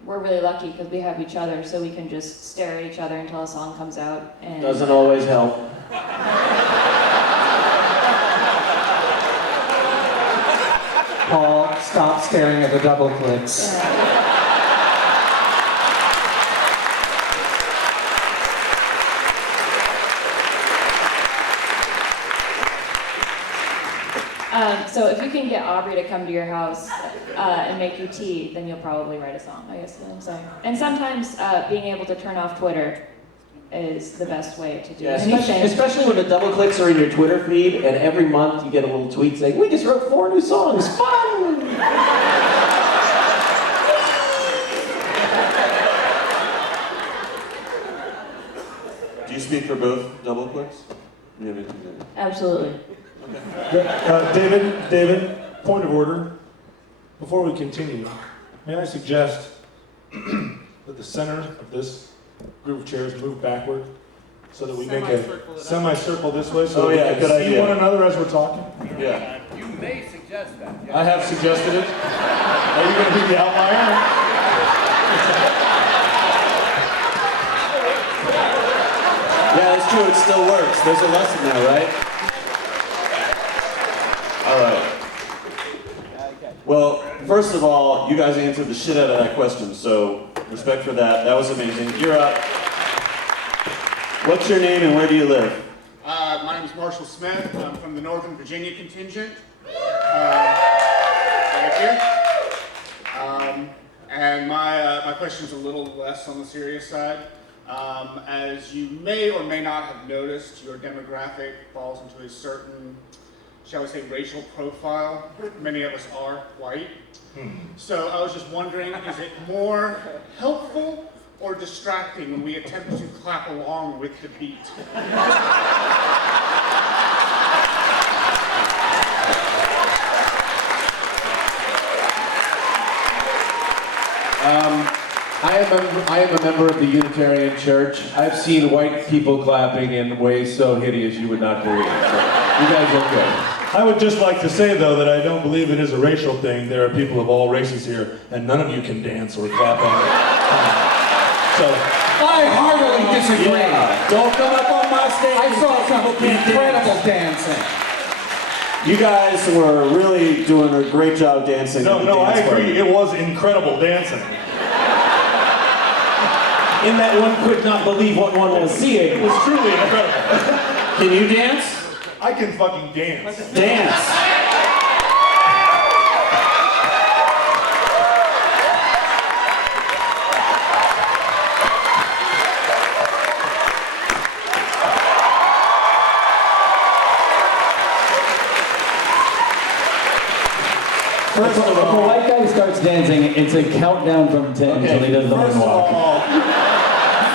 we're really lucky because we have each other, so we can just stare at each other until a song comes out. And Doesn't always help. Paul, stop staring at the double clicks. So if you can get Aubrey to come to your house and make you tea, then you'll probably write a song, I guess is what I'm saying. And sometimes being able to turn off Twitter is the best way to do anything. Especially when the double clicks are in your Twitter feed, and every month you get a little tweet saying, "We just wrote 4 new songs, fun!" Do you speak for both double clicks? You have anything to- Absolutely. David, point of order. Before we continue, may I suggest that the center of this group of chairs move backward so that we make a semicircle this way so that we can good see idea. one another as we're talking? Yeah. You may suggest that. I have suggested it. Are you going to be the outlier? Yeah, it's true. It still works. There's a lesson there, right? All right. Well, first of all, you guys answered the shit out of that question, so respect for that. That was amazing. You're up. What's your name and where do you live? My name is Marshall Smith. I'm from the Northern Virginia contingent. Right here. And my question is a little less on the serious side. As you may or may not have noticed, your demographic falls into a certain, shall we say, racial profile. Many of us are white. So I was just wondering, is it more helpful or distracting when we attempt to clap along with the beat? I am a member of the Unitarian Church. I've seen white people clapping in ways so hideous you would not believe. So you guys are good. I would just like to say, though, that I don't believe it is a racial thing. There are people of all races here, and none of you can dance or clap on it. So, I heartily disagree. Yeah. Don't come up on my stage. I saw some incredible dancing. You guys were really doing a great job dancing. No, at the I dance agree. party. It was incredible dancing. In that one could not believe what one was seeing. It was truly incredible. Can you dance? I can fucking dance. Dance. If a white guy starts dancing, it's a countdown from 10 until he does the moonwalk.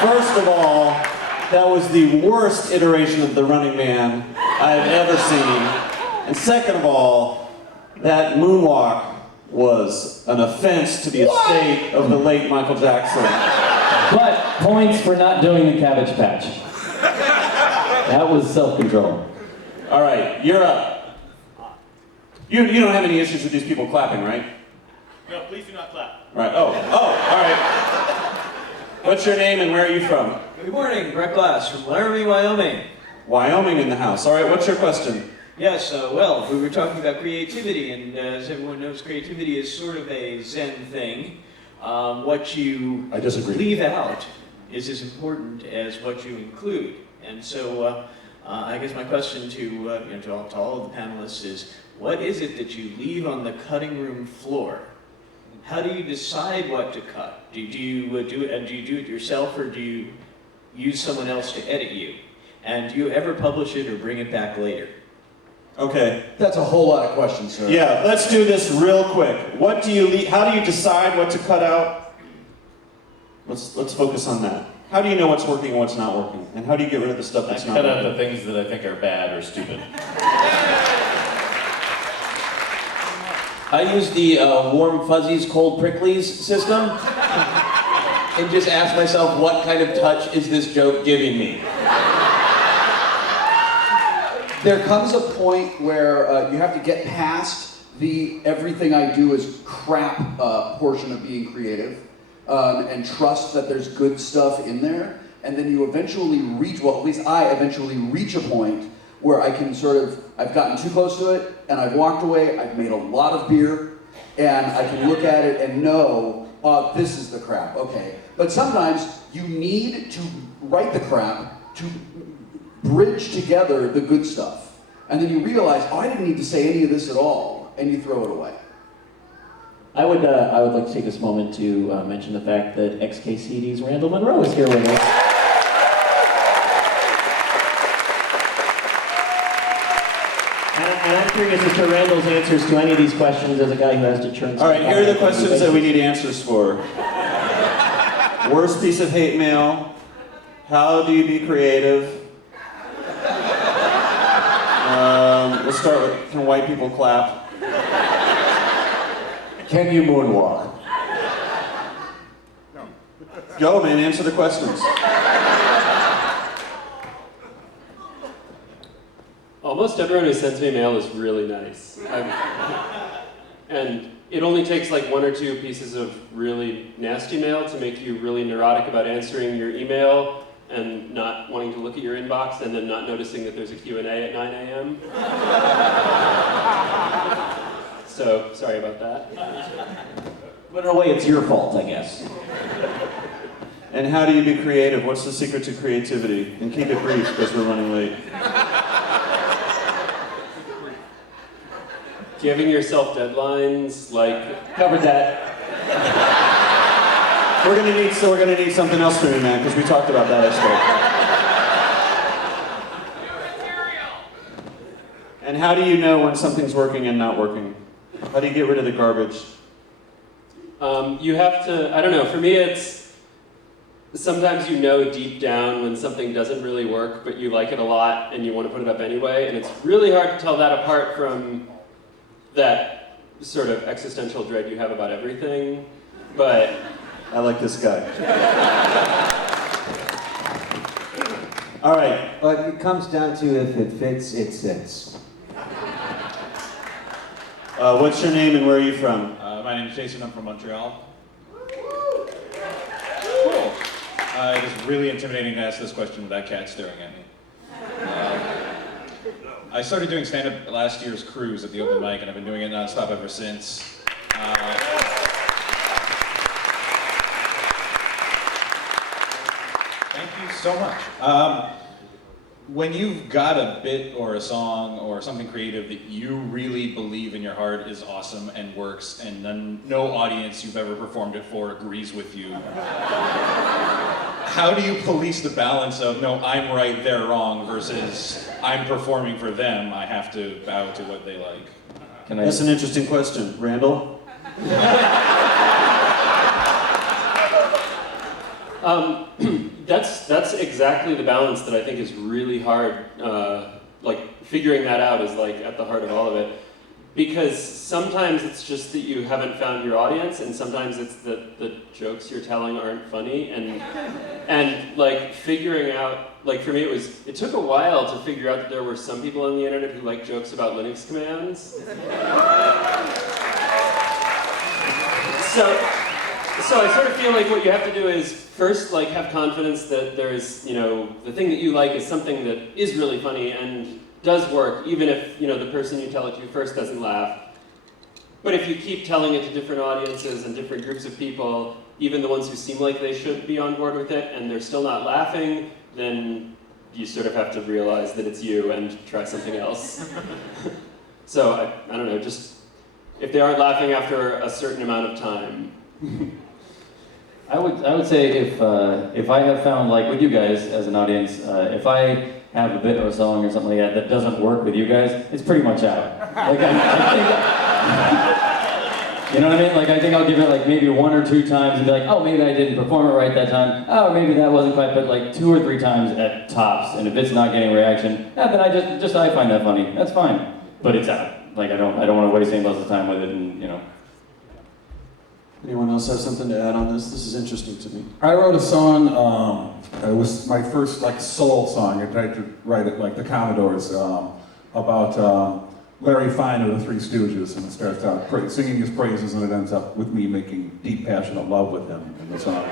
First of all, that was the worst iteration of the Running Man I've ever seen. And second of all, that moonwalk was an offense to the estate of the late Michael Jackson. But points for not doing the Cabbage Patch. That was self-control. All right, you're up. You don't have any issues with these people clapping, right? No, please do not clap. Right. Oh, all right. What's your name and where are you from? Good morning, Brett Glass from Laramie, Wyoming. Wyoming in the house. All right, what's your question? Yes, well, we were talking about creativity, and as everyone knows, creativity is sort of a Zen thing. What you I disagree. leave out is as important as what you include. And so I guess my question to all of the panelists is, what is it that you leave on the cutting room floor? How do you decide what to cut? Do you do it yourself, or do you use someone else to edit you? And do you ever publish it or bring it back later? Okay. That's a whole lot of questions, sir. Yeah, let's do this real quick. What do you how do you decide what to cut out? Let's focus on that. How do you know what's working and what's not working? And how do you get rid of the stuff that's not Cut out working? the things that I think are bad or stupid. I use the warm fuzzies, cold pricklies system and just ask myself, what kind of touch is this joke giving me? There comes a point where you have to get past the everything I do is crap portion of being creative and trust that there's good stuff in there. And then you eventually reach, well, at least I eventually reach a point where I can I've gotten too close to it and I've walked away, I've made a lot of beer, and I can look at it and know, this is the crap, okay. But sometimes you need to write the crap to bridge together the good stuff. And then you realize, I didn't need to say any of this at all, and you throw it away. I would like to take this moment to mention the fact that XKCD's Randall Monroe is here with us. And I'm curious as to Randall's answers to any of these questions as a guy who has to churn. All right, here are the questions that we need answers for. Worst piece of hate mail. How do you be creative? Let's start with, can white people clap? Can you moonwalk? Go, man, answer the questions. Almost everyone who sends me mail is really nice. And it only takes like 1 or 2 pieces of really nasty mail to make you really neurotic about answering your email and not wanting to look at your inbox and then not noticing that there's a Q&A at 9 a.m. So, sorry about that. But in a way, it's your fault, I guess. And how do you be creative? What's the secret to creativity? And keep it brief because we're running late. Giving yourself deadlines, like... Covered that. We're gonna need something else from you, man, because we talked about that yesterday. And how do you know when something's working and not working? How do you get rid of the garbage? You have to, I don't know, for me it's, sometimes you know deep down when something doesn't really work, but you like it a lot and you want to put it up anyway, and it's really hard to tell that apart from that sort of existential dread you have about everything, but... I like this guy. All right. But it comes down to if it fits, it sits. What's your name and where are you from? My name is Jason, I'm from Montreal. Cool. It is really intimidating to ask this question with that cat staring at me. I started doing stand-up last year's cruise at the open mic, and I've been doing it nonstop ever since. Thank you so much. When you've got a bit or a song or something creative that you really believe in your heart is awesome and works, and no audience you've ever performed it for agrees with you, how do you police the balance of, no, I'm right, they're wrong, versus I'm performing for them, I have to bow to what they like? That's an interesting question. Randall? That's exactly the balance that I think is really hard. Like figuring that out is like at the heart of all of it, because sometimes it's just that you haven't found your audience, and sometimes it's that the jokes you're telling aren't funny, and like figuring out, like for me it took a while to figure out that there were some people on the internet who like jokes about Linux commands. So I sort of feel like what you have to do is first like have confidence that there's, you know, the thing that you like is something that is really funny and does work, even if, you know, the person you tell it to first doesn't laugh. But if you keep telling it to different audiences and different groups of people, even the ones who seem like they should be on board with it and they're still not laughing, then you sort of have to realize that it's you and try something else. So I don't know, just if they aren't laughing after a certain amount of time. I would say if I have found, like with you guys as an audience, if I have a bit or a song or something like that doesn't work with you guys, it's pretty much out. Like I think You know what I mean? Like, I think I'll give it like maybe 1 or 2 times and be like, oh, maybe I didn't perform it right that time. Oh, maybe that wasn't quite, but like 2 or 3 times at tops. And if it's not getting a reaction, then I find that funny. That's fine. But it's out. Like, I don't want to waste anybody else's time with it, and you know. Anyone else have something to add on this? This is interesting to me. I wrote a song, it was my first like soul song. I tried to write it like the Commodores, about Larry Fine of the Three Stooges, and it starts out singing his praises, and it ends up with me making deep, passionate love with him in the song.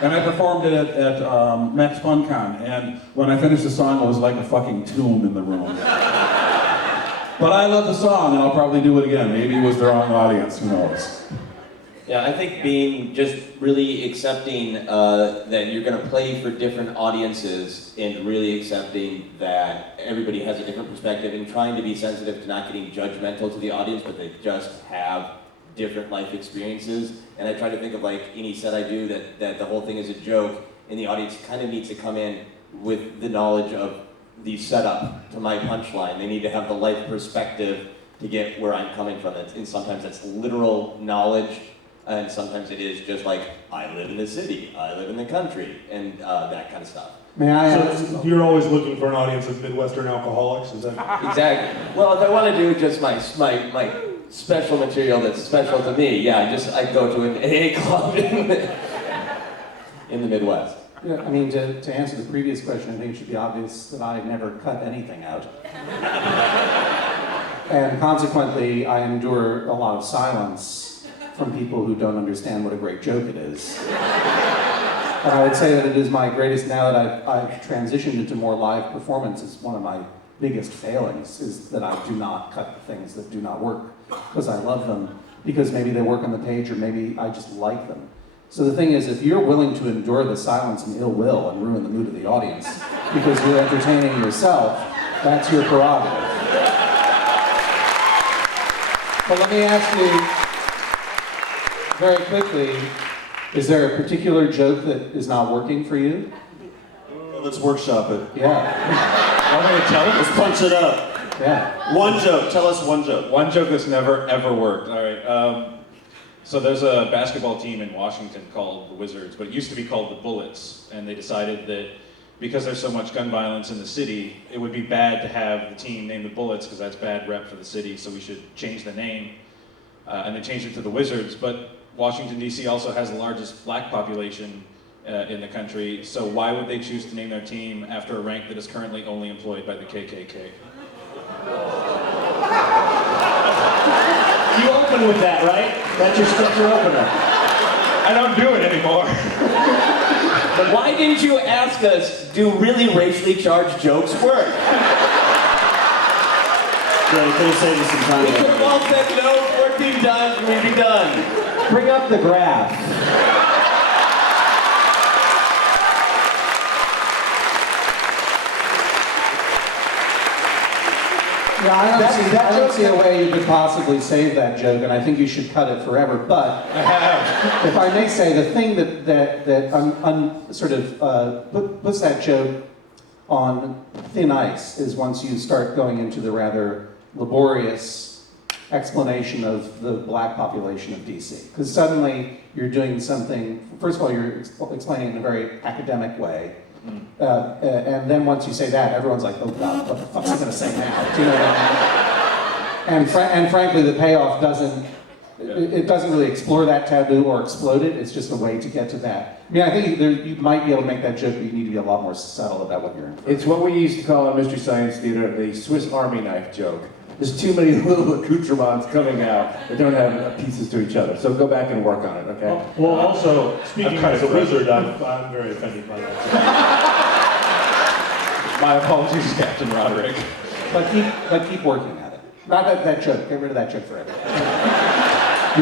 And I performed it at Max FunCon, and when I finished the song, it was like a fucking tomb in the room. But I love the song, and I'll probably do it again. Maybe it was the wrong audience, who knows? Yeah, I think being just really accepting that you're going to play for different audiences and really accepting that everybody has a different perspective and trying to be sensitive to not getting judgmental to the audience, but they just have different life experiences. And I try to think of like any set I do that the whole thing is a joke and the audience kind of needs to come in with the knowledge of the setup to my punchline. They need to have the life perspective to get where I'm coming from. And sometimes that's literal knowledge. And sometimes it is just like, I live in the city, I live in the country, and that kind of stuff. May I ask? So you're always looking for an audience of Midwestern alcoholics, is that? Exactly. Well, if I want to do just my special material that's special to me, yeah, I go to an AA club in the Midwest. Yeah, I mean, to answer the previous question, I think it should be obvious that I never cut anything out. And consequently, I endure a lot of silence from people who don't understand what a great joke it is. And I would say that it is my greatest, now that I've transitioned into more live performance, it's one of my biggest failings, is that I do not cut the things that do not work, because I love them, because maybe they work on the page, or maybe I just like them. So the thing is, if you're willing to endure the silence and ill will and ruin the mood of the audience, because you're entertaining yourself, that's your prerogative. But let me ask you, very quickly, is there a particular joke that is not working for you? Let's workshop it. Yeah. Want me to tell it? Let's punch it up. Yeah. One joke. Tell us one joke. One joke that's never, ever worked. All right. So there's a basketball team in Washington called the Wizards, but it used to be called the Bullets, and they decided that because there's so much gun violence in the city, it would be bad to have the team named the Bullets because that's bad rep for the city, so we should change the name. And they changed it to the Wizards, but Washington, D.C. also has the largest black population in the country, so why would they choose to name their team after a rank that is currently only employed by the KKK? You open with that, right? That's your opener. I don't do it anymore. But why didn't you ask us, do really racially charged jokes work? Yeah, you could have saved us some time. We could have all said no 14 times and we'd be done. Bring up the graph. Yeah, I don't see a way you could possibly save that joke, and I think you should cut it forever. But if I may say, the thing that sort of puts that joke on thin ice is once you start going into the rather laborious explanation of the black population of DC. Because suddenly you're doing something, first of all, you're explaining in a very academic way. And then once you say that, everyone's like, oh God, what the fuck's he gonna say now? Do you know what I mean? And frankly, the payoff doesn't really explore that taboo or explode it. It's just a way to get to that. I mean, I think you might be able to make that joke, but you need to be a lot more subtle about what you're in. It's what we used to call in Mystery Science Theater the Swiss Army knife joke. There's too many little accoutrements coming out that don't have pieces to each other. So go back and work on it, okay? Well, also, speaking as a wizard, I'm very offended by that. My apologies, Captain Roderick. But keep working at it. Not that joke. Get rid of that joke forever.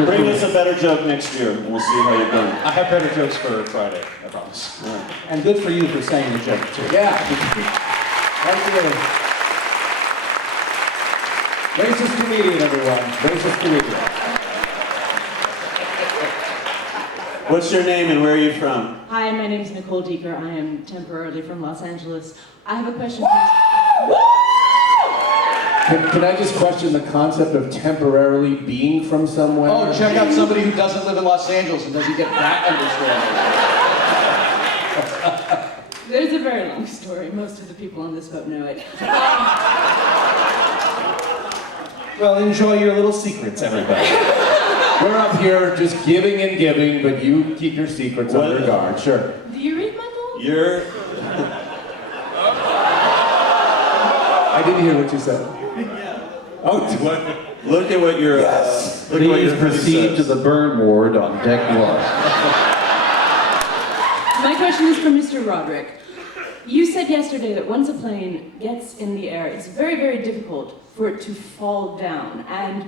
Bring us a better joke next year, and we'll see how you're doing. I have better jokes for Friday, I promise. Right. And good for you for saying the joke, too. Yeah. Thank you. Racist comedian, everyone. Racist comedian. What's your name and where are you from? Hi, my name is Nicole Deeker. I am temporarily from Los Angeles. I have a question. Can I just question the concept of temporarily being from somewhere? Oh, check out somebody who doesn't live in Los Angeles and doesn't get that understanding. There's a very long story. Most of the people on this boat know it. Well, enjoy your little secrets, everybody. We're up here just giving and giving, but you keep your secrets under guard. Sure. Do you read my book? You're. I didn't hear what you said. Oh, what? Look at what you're. Yes. Look at what Please your hoodie proceed says. to the burn ward on deck one. My question is for Mr. Roderick. You said yesterday that once a plane gets in the air, it's very, very difficult for it to fall down. And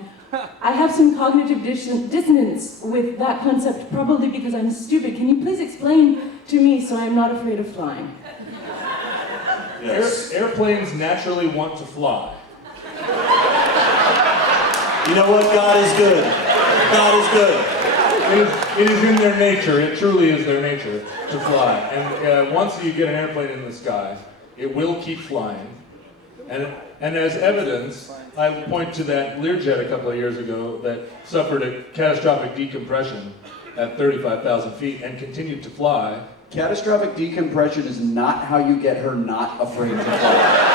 I have some cognitive dissonance with that concept, probably because I'm stupid. Can you please explain to me so I'm not afraid of flying? Yes. Airplanes naturally want to fly. You know what? God is good. God is good. It is in their nature, it truly is their nature to fly. And once you get an airplane in the sky, it will keep flying. And as evidence, I will point to that Learjet a couple of years ago that suffered a catastrophic decompression at 35,000 feet and continued to fly. Catastrophic decompression is not how you get her not afraid to fly.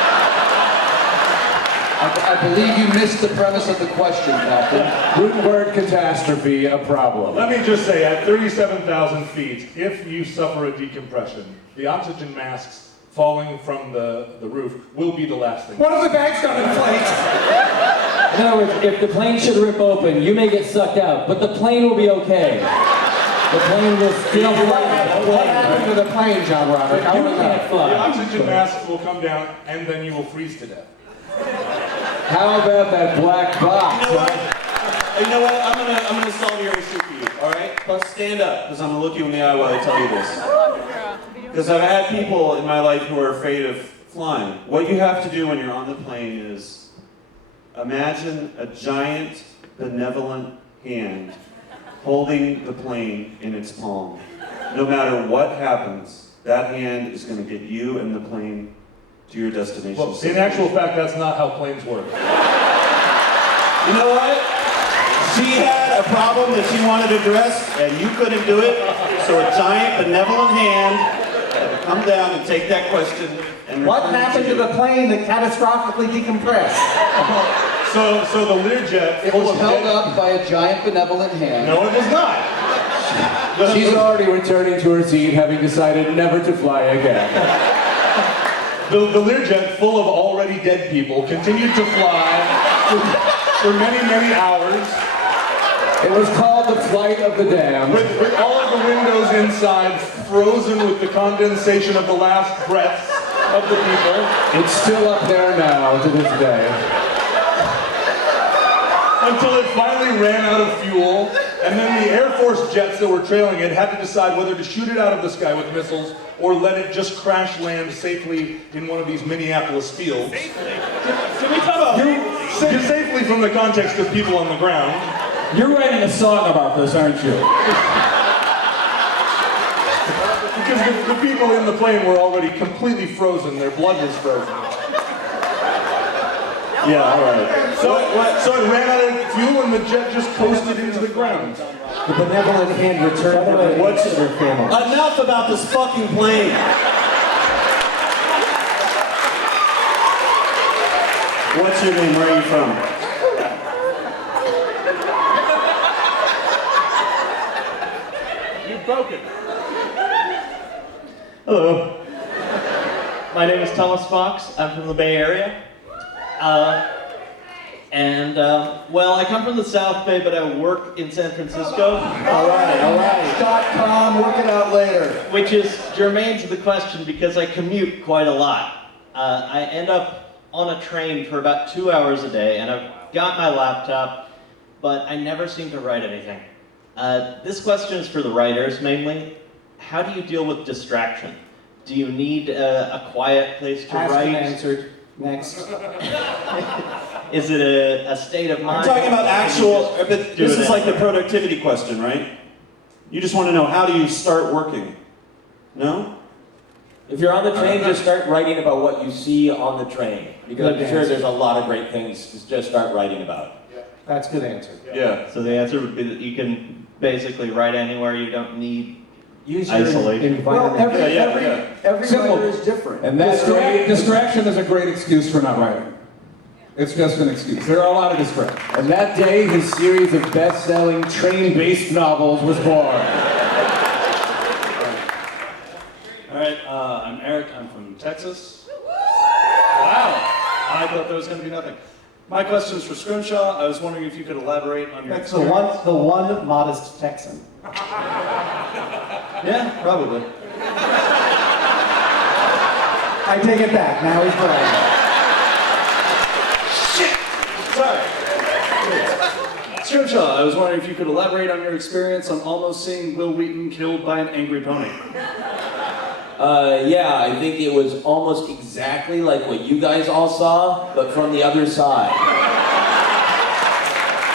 I believe you missed the premise of the question, Captain. Gutenberg catastrophe, a problem. Let me just say, at 37,000 feet, if you suffer a decompression, the oxygen masks falling from the roof will be the last thing. What if the bags got inflated? In other words, if the plane should rip open, you may get sucked out, but the plane will be okay. The plane will still fly. What happened to the plane, John Roderick? I You want to can't know. fly. The oxygen mask will come down, and then you will freeze to death. How about that black box? You know what? I'm gonna solve your issue for you. All right? Plus, stand up, because I'm gonna look you in the eye while I tell you this. Because I've had people in my life who are afraid of flying. What you have to do when you're on the plane is imagine a giant, benevolent hand holding the plane in its palm. No matter what happens, that hand is going to get you and the plane to your destination. Well, in actual fact, that's not how planes work. You know what? She had a problem that she wanted addressed, and you couldn't do it. So a giant, benevolent hand had to come down and take that question. And What return it happened to you. the plane that catastrophically decompressed? So the Learjet It was held up by a giant benevolent hand. No, it was not. She's already returning to her seat, having decided never to fly again. The Learjet, full of already dead people, continued to fly for many, many hours. It was called the Flight of the Damned. With all of the windows inside frozen with the condensation of the last breaths of the people. It's still up there now to this day. Until it finally ran out of fuel, and then the Air Force jets that were trailing it had to decide whether to shoot it out of the sky with missiles or let it just crash land safely in one of these Minneapolis fields. Can we talk about... Safely from the context of people on the ground. You're writing a song about this, aren't you? Because the people in the plane were already completely frozen, their blood was frozen. Yeah, all right. So it ran out of fuel and the jet just coasted into the ground. The benevolent hand returned to their family. Enough about this fucking plane. What's your name? Where are you from? You've broken. Hello. My name is Thomas Fox. I'm from the Bay Area. Well, I come from the South Bay, but I work in San Francisco. All right. .com, work it out later. Which is germane to the question because I commute quite a lot. I end up on a train for about 2 hours a day, and I've got my laptop, but I never seem to write anything. This question is for the writers, mainly. How do you deal with distraction? Do you need a quiet place to Asked write? and answered. Next. Is it a state of mind? I'm talking about actual, but this Do is it like the anyway. productivity question, right? You just want to know, how do you start working? No? If you're on the train, just start writing about what you see on the train. Because Good I'm sure answer. there's a lot of great things to just start writing about. That's a good answer. Yeah. So the answer would be that you can basically write anywhere. You don't need Use your isolation. Well, every Simple. writer is different. And that's great. Distraction is a great excuse for not writing. It's just an excuse. There are a lot of distractions. And that day, his series of best-selling train-based novels was born. All right, I'm Eric. I'm from Texas. Wow, I thought that was going to be nothing. My question is for Scrimshaw. I was wondering if you could elaborate on your That's the experience. one modest Texan. Yeah, probably. I take it back. Now he's bragging. Sorry. Scrimshaw, I was wondering if you could elaborate on your experience on almost seeing Will Wheaton killed by an angry pony. Yeah, I think it was almost exactly like what you guys all saw, but from the other side.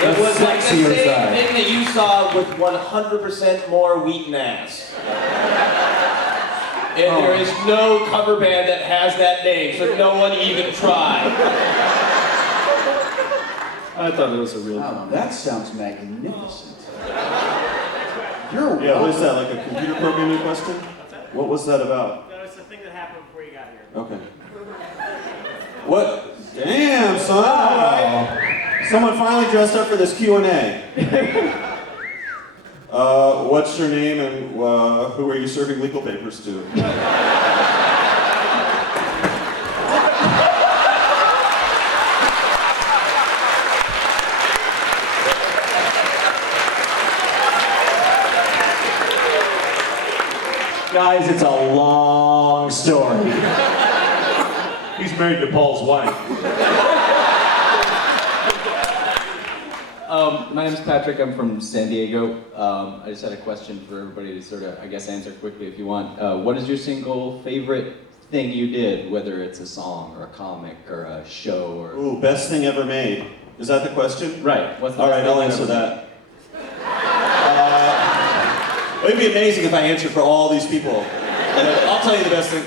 It The was like the sexier same side. thing that you saw with 100% more Wheaton ass. And there is no cover band that has that name, so no one even tried. I thought it was a real Wow, comment. that sounds magnificent. You're Yeah, what is that, welcome. like a computer programming question? What was that about? No, it's the thing that happened before you got here. Okay. What? Damn, son. All right. Someone finally dressed up for this Q&A. What's your name and who are you serving legal papers to? Guys, it's a long story. He's married to Paul's wife. My name's Patrick. I'm from San Diego. I just had a question for everybody to sort of, I guess, answer quickly if you want. What is your single favorite thing you did, whether it's a song or a comic or a show or... Ooh, best thing ever made. Is that the question? Right. What's the All best right, thing I'll you answer ever that. It'd be amazing if I answered for all these people. I'll tell you the best thing.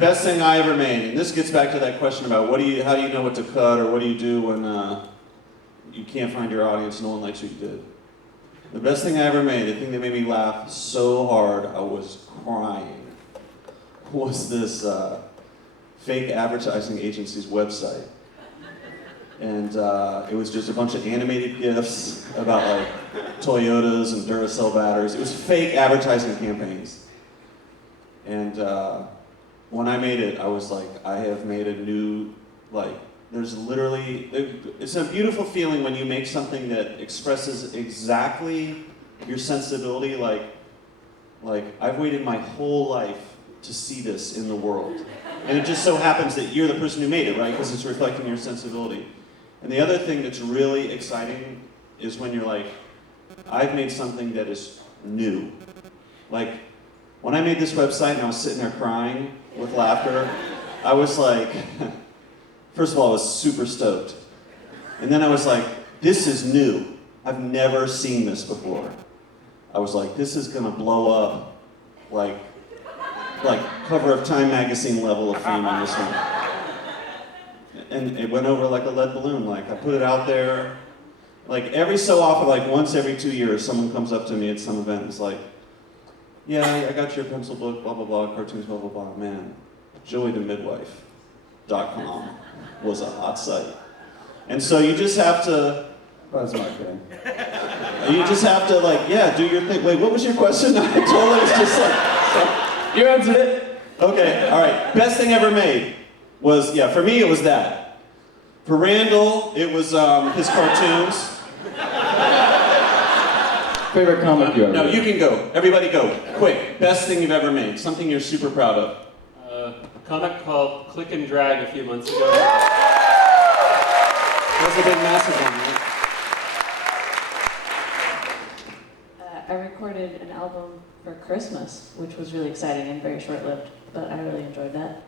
Best thing I ever made. And this gets back to that question about how do you know what to cut, or what do you do when you can't find your audience, no one likes what you did. The best thing I ever made, the thing that made me laugh so hard I was crying, was this fake advertising agency's website. And it was just a bunch of animated GIFs about like Toyotas and Duracell batteries. It was fake advertising campaigns. And when I made it, I was like, I have made a new, like, there's literally, it's a beautiful feeling when you make something that expresses exactly your sensibility. Like I've waited my whole life to see this in the world. And it just so happens that you're the person who made it, right? Because it's reflecting your sensibility. And the other thing that's really exciting is when you're like, I've made something that is new. Like, when I made this website and I was sitting there crying with laughter, I was like, first of all, I was super stoked. And then I was like, this is new. I've never seen this before. I was like, this is gonna blow up like cover of Time magazine level of fame on this one. And it went over like a lead balloon. Like, I put it out there. Like, every so often, like once every 2 years, someone comes up to me at some event and is like, yeah, I got your pencil book, blah, blah, blah, cartoons, blah, blah, blah. Man, JoeyTheMidwife.com was a hot site. And so you just have to... Buzz marketing. You just have to, like, yeah, do your thing. Wait, what was your question? I totally was just like... You answered it. Okay, all right. Best thing ever made was, yeah, for me it was that. For Randall, it was his cartoons. Favorite comic you ever No, made? you can go. Everybody go. Quick. Best thing you've ever made. Something you're super proud of. A comic called Click and Drag a few months ago. That's a big, massive one, right? I recorded an album for Christmas, which was really exciting and very short-lived, but I really enjoyed that.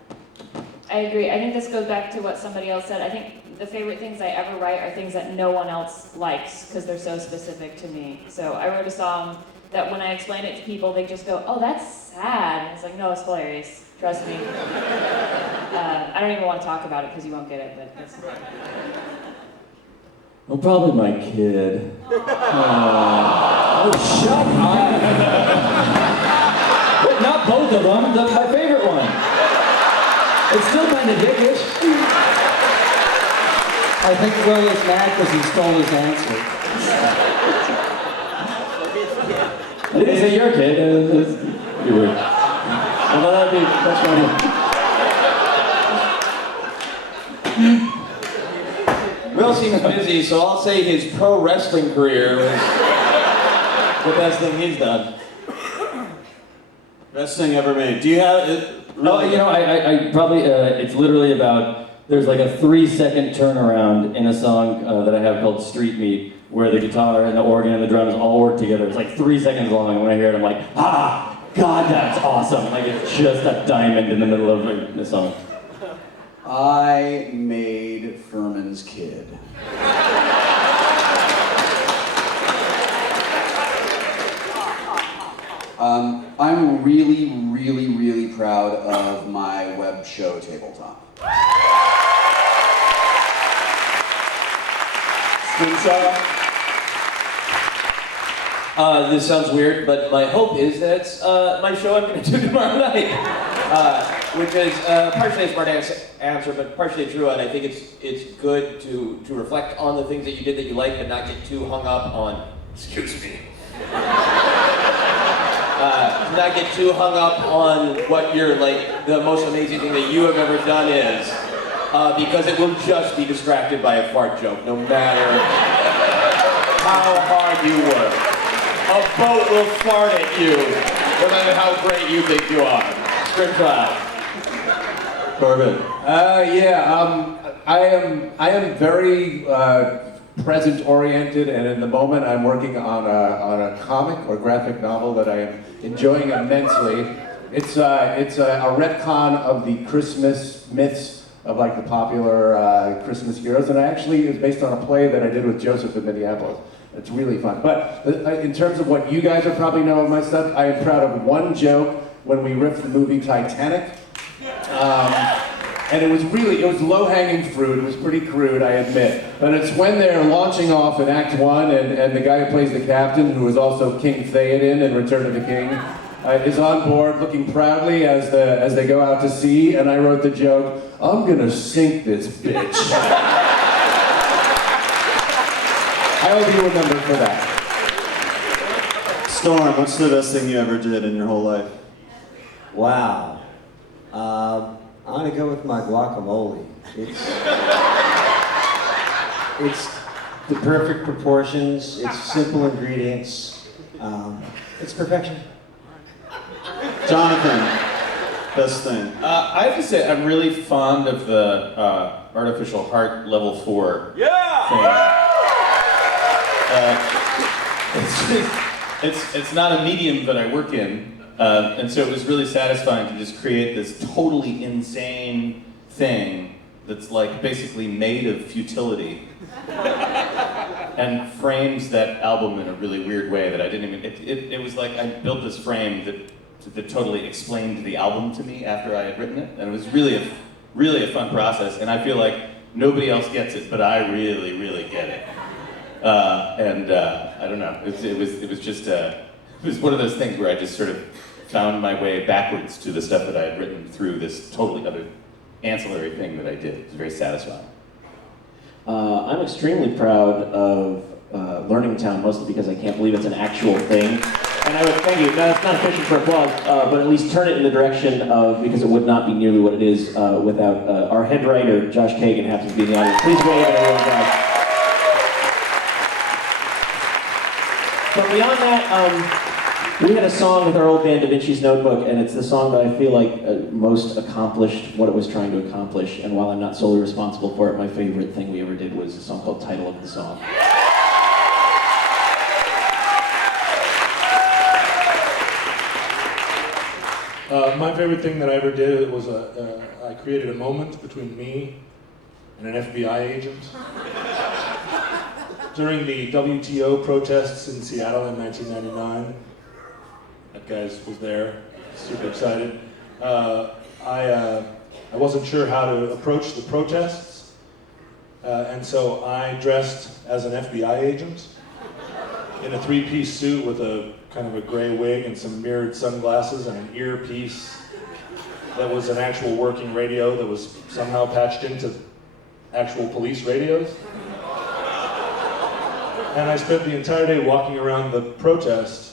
I agree. I think this goes back to what somebody else said. I think the favorite things I ever write are things that no one else likes because they're so specific to me. So I wrote a song that when I explain it to people, they just go, "Oh, that's sad." And it's like, no, it's hilarious. Trust me. I don't even want to talk about it because you won't get it, but it's... Well, probably my kid. Oh, shut up! Wait, not both of them. My favorite one. It's still kind of dickish. I think Will is mad because he stole his answer. I didn't say your kid. You're weird. Well, that's funny. Will seems busy, so I'll say his pro wrestling career was the best thing he's done. Best thing ever made. Do you have it? Oh, you know, I probably, it's literally about, there's like a 3-second turnaround in a song that I have called Street Meat, where the guitar and the organ and the drums all work together. It's like 3 seconds long, and when I hear it, I'm like, ah, God, that's awesome. Like, it's just a diamond in the middle of the song. I made Furman's Kid. I'm really, really, really proud of my web show Tabletop. This sounds weird, but my hope is that it's my show I'm going to do tomorrow night, which is partially a smart answer, but partially true. And I think it's good to reflect on the things that you did that you like, but not get too hung up on. Excuse me. Not get too hung up on what your the most amazing thing that you have ever done is, because it will just be distracted by a fart joke, no matter how hard you work. A boat will fart at you, no matter how great you think you are. Scrimshaw. Corbin. I am very present-oriented, and in the moment I'm working on a comic or graphic novel that I am enjoying immensely. It's a retcon of the Christmas myths of like the popular Christmas heroes, and it's based on a play that I did with Joseph in Minneapolis. It's really fun. But in terms of what you guys are probably know of my stuff, I am proud of one joke when we riffed the movie Titanic. And it was low-hanging fruit. It was pretty crude, I admit. But it's when they're launching off in Act 1, and the guy who plays the captain, who is also King Theoden in Return of the King, is on board looking proudly as they go out to sea, and I wrote the joke, "I'm gonna sink this bitch." I hope you remember for that. Storm, what's the best thing you ever did in your whole life? Wow. I'm gonna go with my guacamole. It's the perfect proportions. It's simple ingredients. It's perfection. Jonathan, best thing. I have to say, I'm really fond of the artificial heart level 4 thing. It's not a medium that I work in, and so it was really satisfying to just create this totally insane thing that's like basically made of futility and frames that album in a really weird way that I didn't even, it was like I built this frame that totally explained the album to me after I had written it, and it was really a fun process, and I feel like nobody else gets it, but I really, really get it. I don't know, it was one of those things where I just sort of found my way backwards to the stuff that I had written through this totally other ancillary thing that I did. It was very satisfying. I'm extremely proud of Learning Town, mostly because I can't believe it's an actual thing. And I would, thank you, no, it's not a fishing for applause, but at least turn it in the direction of, because it would not be nearly what it is without our head writer, Josh Kagan, happens to be in the audience. Please wave at everyone, Josh. But beyond that, we had a song with our old band, Da Vinci's Notebook, and it's the song that I feel like most accomplished what it was trying to accomplish. And while I'm not solely responsible for it, my favorite thing we ever did was a song called Title of the Song. My favorite thing that I ever did was I created a moment between me and an FBI agent during the WTO protests in Seattle in 1999. That guy was there, super excited. I wasn't sure how to approach the protests, and so I dressed as an FBI agent in a three-piece suit with a kind of a gray wig and some mirrored sunglasses and an earpiece that was an actual working radio that was somehow patched into actual police radios. And I spent the entire day walking around the protest,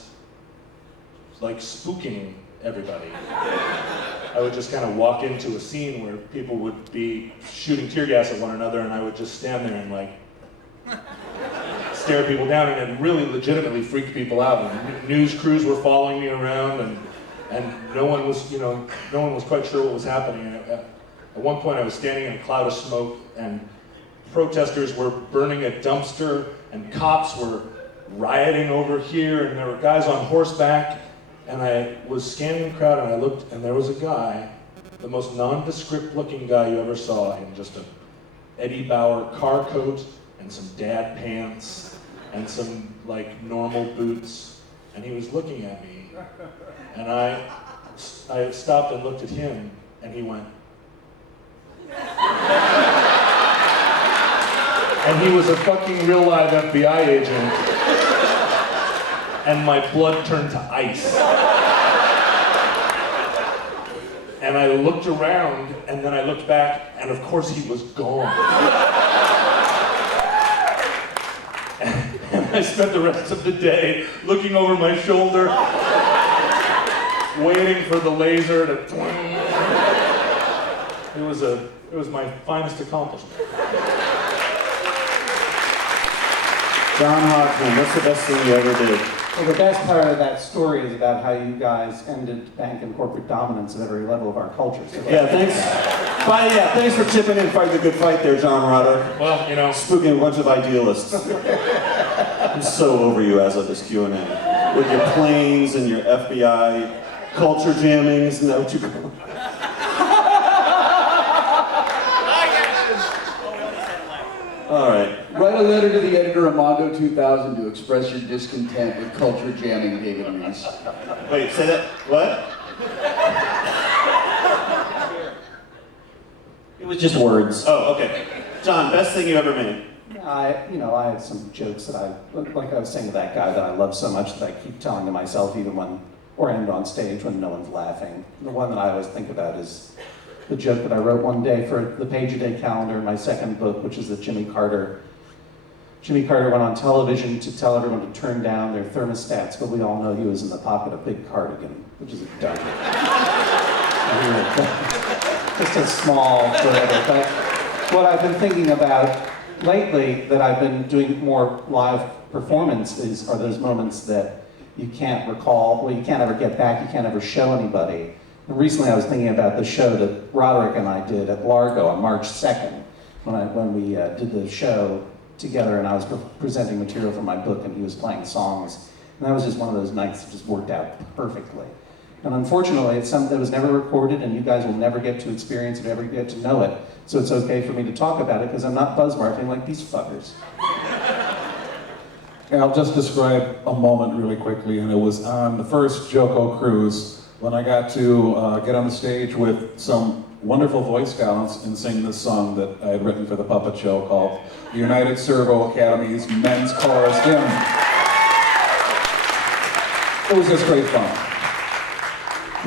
like spooking everybody. I would just kind of walk into a scene where people would be shooting tear gas at one another, and I would just stand there and like stare people down, and it really legitimately freaked people out. And news crews were following me around, and no one was quite sure what was happening. At one point, I was standing in a cloud of smoke, and protesters were burning a dumpster, and cops were rioting over here, and there were guys on horseback. And I was scanning the crowd, and I looked, and there was a guy, the most nondescript looking guy you ever saw, in just a Eddie Bauer car coat and some dad pants and some like normal boots, and he was looking at me, and I stopped and looked at him, and he went. And he was a fucking real live FBI agent, and my blood turned to ice. And I looked around, and then I looked back, and of course he was gone. And I spent the rest of the day looking over my shoulder, waiting for the laser to. It was my finest accomplishment. John Hodgman, what's the best thing you ever did? Well, the best part of that story is about how you guys ended bank and corporate dominance at every level of our culture. So Yeah, thanks. Thanks for chipping in, fighting the good fight there, John Roderick. Well, you know, spooking a bunch of idealists. I'm so over you as of this Q&A. With your planes and your FBI culture jammings, and that what you call it? All right. Write a letter to the editor of Mondo 2000 to express your discontent with culture jamming, David Reese. Wait, say that. What? It was just words. Oh, okay. John, best thing you ever made? I had some jokes that like I was saying to that guy that I love so much that I keep telling to myself even when, or end on stage when no one's laughing. The one that I always think about is the joke that I wrote one day for the page-a-day calendar in my second book, which is that Jimmy Carter went on television to tell everyone to turn down their thermostats, but we all know he was in the pocket of Big Cardigan, which is a dumb. Just a small whatever. But what I've been thinking about lately that I've been doing more live performance are those moments that you can't recall, well, you can't ever get back, you can't ever show anybody. And recently I was thinking about the show that Roderick and I did at Largo on March 2nd, when we did the show together, and I was presenting material for my book and he was playing songs. And that was just one of those nights that just worked out perfectly. And unfortunately, it's something that was never recorded, and you guys will never get to experience it, ever get to know it. So it's okay for me to talk about it, because I'm not buzz marketing like these fuckers. And I'll just describe a moment really quickly, and it was on the first JoCo cruise when I got to get on the stage with some wonderful voice talents and sing this song that I had written for the puppet show called the United Servo Academy's Men's Chorus Hymn. It was just great fun.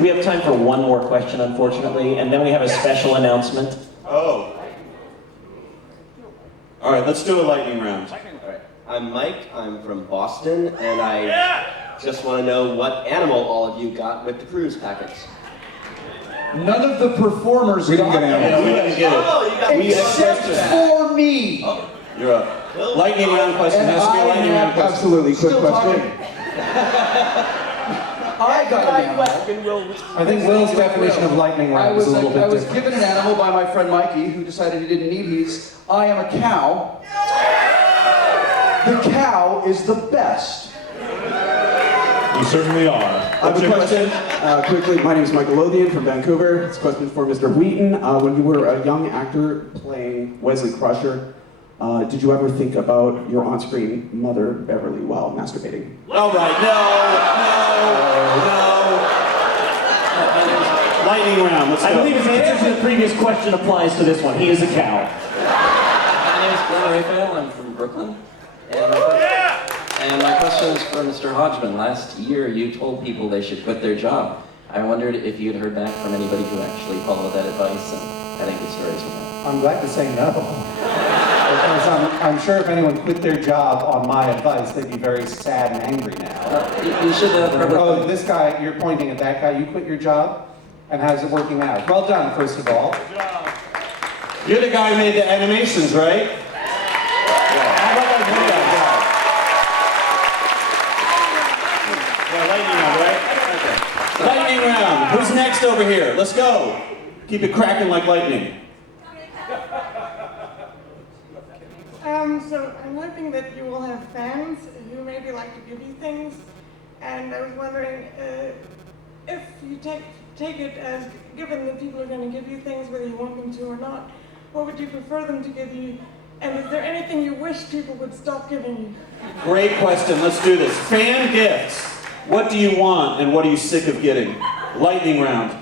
We have time for one more question, unfortunately, and then we have a special announcement. Oh. All right, let's do a lightning round. All right. I'm Mike. I'm from Boston, and I just want to know what animal all of you got with the cruise packets. None of the performers We didn't got get animals. We didn't get it. Oh, you got except for me. You're up. Lightning round question. And Has to be a lightning round question. absolutely quick Still question. I got an animal. I think Will's definition of lightning round is a little bit I was different. given an animal by my friend Mikey, who decided he didn't need these. I am a cow. The cow is the best. You certainly are. I have a question. Quickly, my name is Michael Lothian from Vancouver. This question is for Mr. Wheaton. When you were a young actor playing Wesley Crusher, Did you ever think about your on-screen mother, Beverly, while masturbating? All right, no. Lightning round, let's go. I believe his answer to the previous question applies to this one. He is a cow. My name is Glenn Raphael. I'm from Brooklyn. And my question is for Mr. Hodgman. Last year, you told people they should quit their job. I wondered if you had heard back from anybody who actually followed that advice and had any good stories from that. I'm glad to say no. Because I'm sure if anyone quit their job on my advice, they'd be very sad and angry now. You should Oh, this guy, you're pointing at that guy, you quit your job? And how's it working out? Well done, first of all. Good job. You're the guy who made the animations, right? Lightning round. Who's next over here? Let's go. Keep it cracking like lightning. So I'm hoping that you will have fans who maybe like to give you things, and I was wondering if you take it as given that people are going to give you things whether you want them to or not, what would you prefer them to give you, and is there anything you wish people would stop giving you? Great question. Let's do this. Fan gifts. What do you want and what are you sick of getting? Lightning round.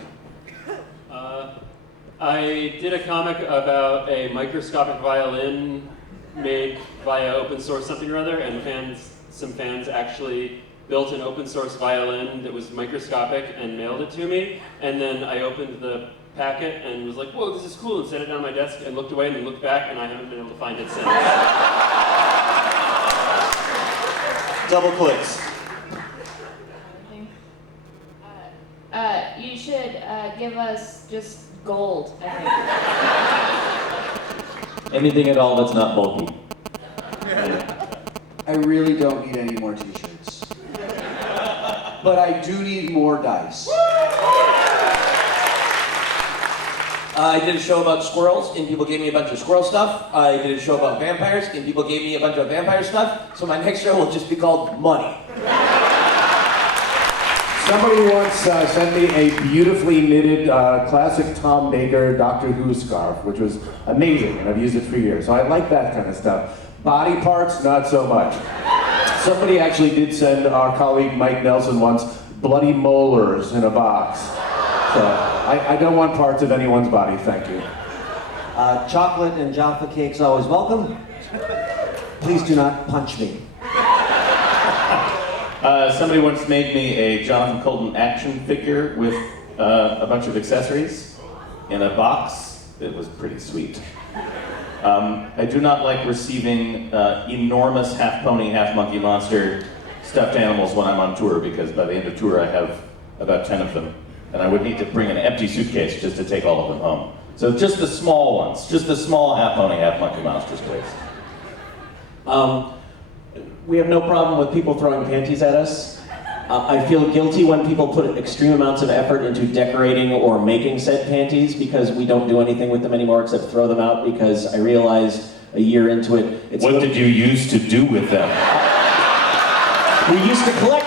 I did a comic about a microscopic violin made via open source something or other, and some fans actually built an open source violin that was microscopic and mailed it to me, and then I opened the packet and was like, whoa, this is cool, and set it down on my desk and looked away and then looked back, and I haven't been able to find it since. Double clicks. You should give us just gold, I think. Anything at all that's not bulky. I really don't need any more t-shirts. But I do need more dice. I did a show about squirrels, and people gave me a bunch of squirrel stuff. I did a show about vampires, and people gave me a bunch of vampire stuff. So my next show will just be called Money. Somebody once sent me a beautifully knitted classic Tom Baker Doctor Who scarf, which was amazing, and I've used it for years. So I like that kind of stuff. Body parts, not so much. Somebody actually did send our colleague Mike Nelson once bloody molars in a box. So I don't want parts of anyone's body, thank you. Chocolate and Jaffa cakes always welcome. Please do not punch me. Somebody once made me a Jonathan Colton action figure with a bunch of accessories in a box. It was pretty sweet. I do not like receiving enormous half pony, half monkey monster stuffed animals when I'm on tour, because by the end of tour I have about 10 of them. And I would need to bring an empty suitcase just to take all of them home. So just the small ones, just the small half pony, half monkey monsters, please. We have no problem with people throwing panties at us. I feel guilty when people put extreme amounts of effort into decorating or making said panties, because we don't do anything with them anymore except throw them out, because I realized a year into it, it's What did you use to do with them? We used to collect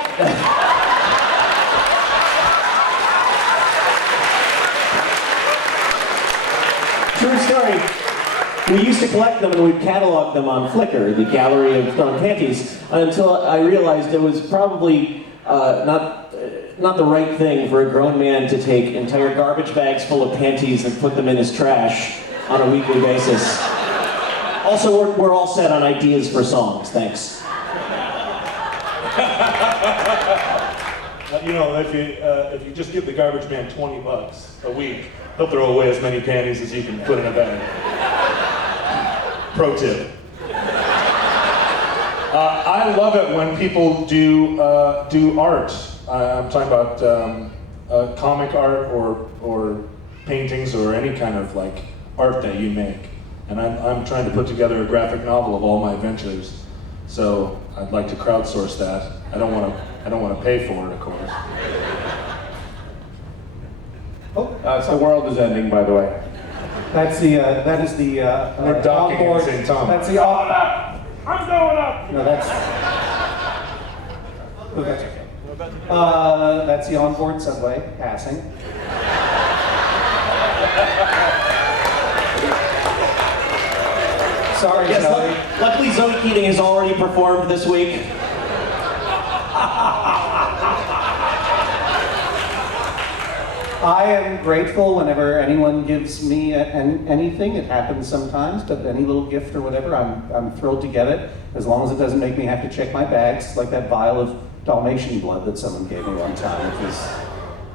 True story. We used to collect them and we'd catalog them on Flickr, the gallery of thrown panties, until I realized it was probably not the right thing for a grown man to take entire garbage bags full of panties and put them in his trash on a weekly basis. Also, we're all set on ideas for songs, thanks. You know, if you just give the garbage man $20 a week, he'll throw away as many panties as you can put in a bag. Pro tip. I love it when people do art. I'm talking about comic art or paintings or any kind of like art that you make. And I'm trying to put together a graphic novel of all my adventures. So I'd like to crowdsource that. I don't want to pay for it, of course. The world is ending, by the way. That is the We're docking at St. Thomas. That's the I'm going up. No, that's okay. That's the onboard subway passing. Sorry, Yes, Zoe. Luckily, Zoe Keating has already performed this week. I am grateful whenever anyone gives me anything. It happens sometimes, but any little gift or whatever, I'm thrilled to get it, as long as it doesn't make me have to check my bags, like that vial of Dalmatian blood that someone gave me one time, which was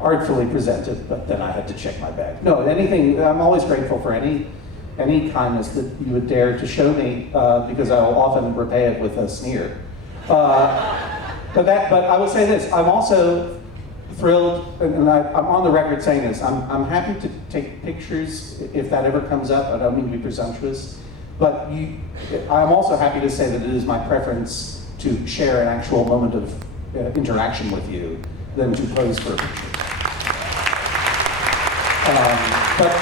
artfully presented, but then I had to check my bag. No, anything, I'm always grateful for any kindness that you would dare to show me, because I will often repay it with a sneer. But I will say this, I'm also thrilled, and I'm on the record saying this, I'm happy to take pictures if that ever comes up. I don't mean to be presumptuous, but I'm also happy to say that it is my preference to share an actual moment of interaction with you than to pose for a picture. But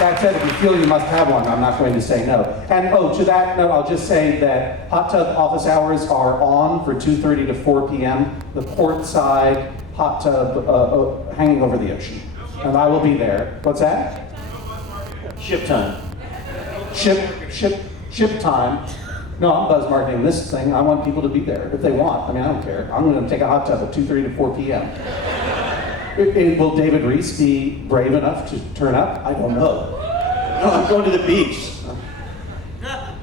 that said, if you feel you must have one, I'm not going to say no. And to that note, I'll just say that hot tub office hours are on for 2:30 to 4 p.m. The port side hot tub hanging over the ocean. And I will be there. What's that? Ship time. Ship time. No, I'm buzz marketing this thing. I want people to be there if they want. I mean, I don't care. I'm going to take a hot tub at 2:30 to 4 p.m. Will David Reese be brave enough to turn up? I don't know. No, I'm going to the beach.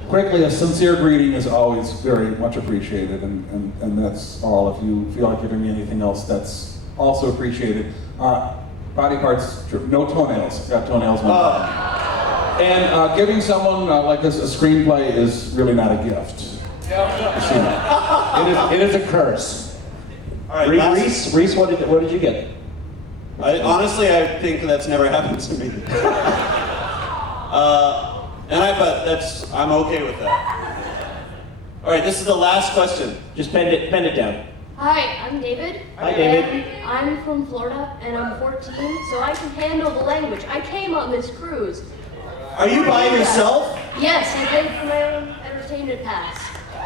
Quickly, a sincere greeting is always very much appreciated, and that's all. If you feel like giving me anything else, that's also appreciated. Body parts, no toenails. Got toenails one time. And giving someone like this a screenplay is really not a gift. It is a curse. All right, Reese, what did you get? Honestly, I think that's never happened to me. But I'm okay with that. All right, this is the last question. Just bend it down. Hi, I'm David. Hi, David. I'm from Florida, and I'm 14, so I can handle the language. I came on this cruise. Are you by yourself? Yes, I paid for my own entertainment pass.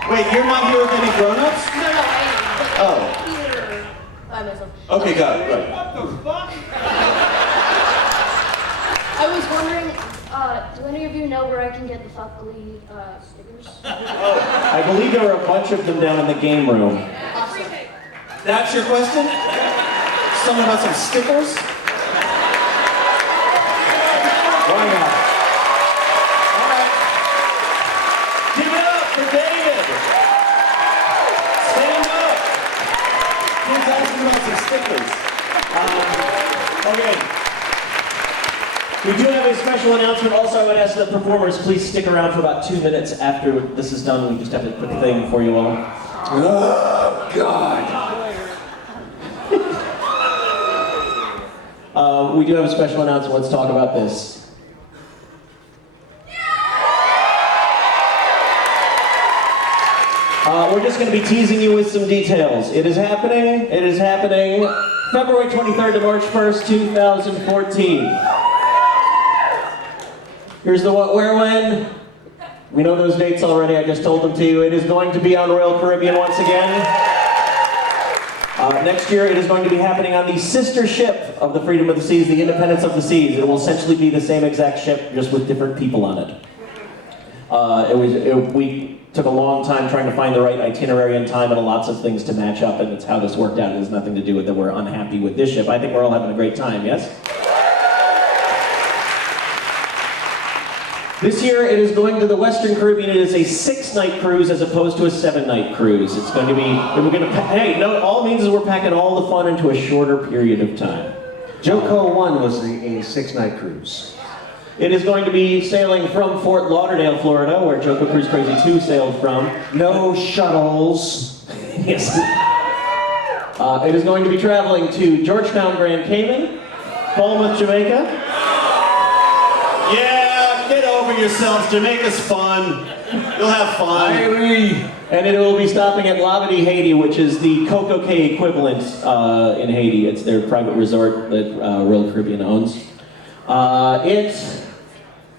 Wait, you're not here with any grown-ups? No, I am. Oh. Here by myself. Okay, got it. Right. I was wondering, do any of you know where I can get the Fuckly stickers? I believe there were a bunch of them down in the game room. That's your question? Something about some stickers? Why not? All right. Give it up for David. Stand up. He's asking about some stickers. Okay. We do have a special announcement. Also, I would ask the performers please stick around for about 2 minutes after this is done. We just have a quick thing for you all. Oh, God. We do have a special announcement. Let's talk about this. We're just going to be teasing you with some details. It is happening. It is happening February 23rd to March 1st, 2014. Here's the what, where, when. We know those dates already. I just told them to you. It is going to be on Royal Caribbean once again. Next year, it is going to be happening on the sister ship of the Freedom of the Seas, the Independence of the Seas. It will essentially be the same exact ship, just with different people on it. We took a long time trying to find the right itinerary and time and lots of things to match up, and it's how this worked out. It has nothing to do with that we're unhappy with this ship. I think we're all having a great time, yes? This year, it is going to the Western Caribbean. It is a 6-night cruise as opposed to a 7-night cruise. It's going to be, hey, no, all it means is we're packing all the fun into a shorter period of time. JoCo 1 was a 6-night cruise. It is going to be sailing from Fort Lauderdale, Florida, where JoCo Cruise Crazy 2 sailed from. No shuttles. Yes. It is going to be traveling to Georgetown, Grand Cayman, Falmouth, Jamaica. Yeah, get over yourselves. Jamaica's fun. You'll have fun. And it will be stopping at Labadee, Haiti, which is the Coco Cay equivalent in Haiti. It's their private resort that Royal Caribbean owns.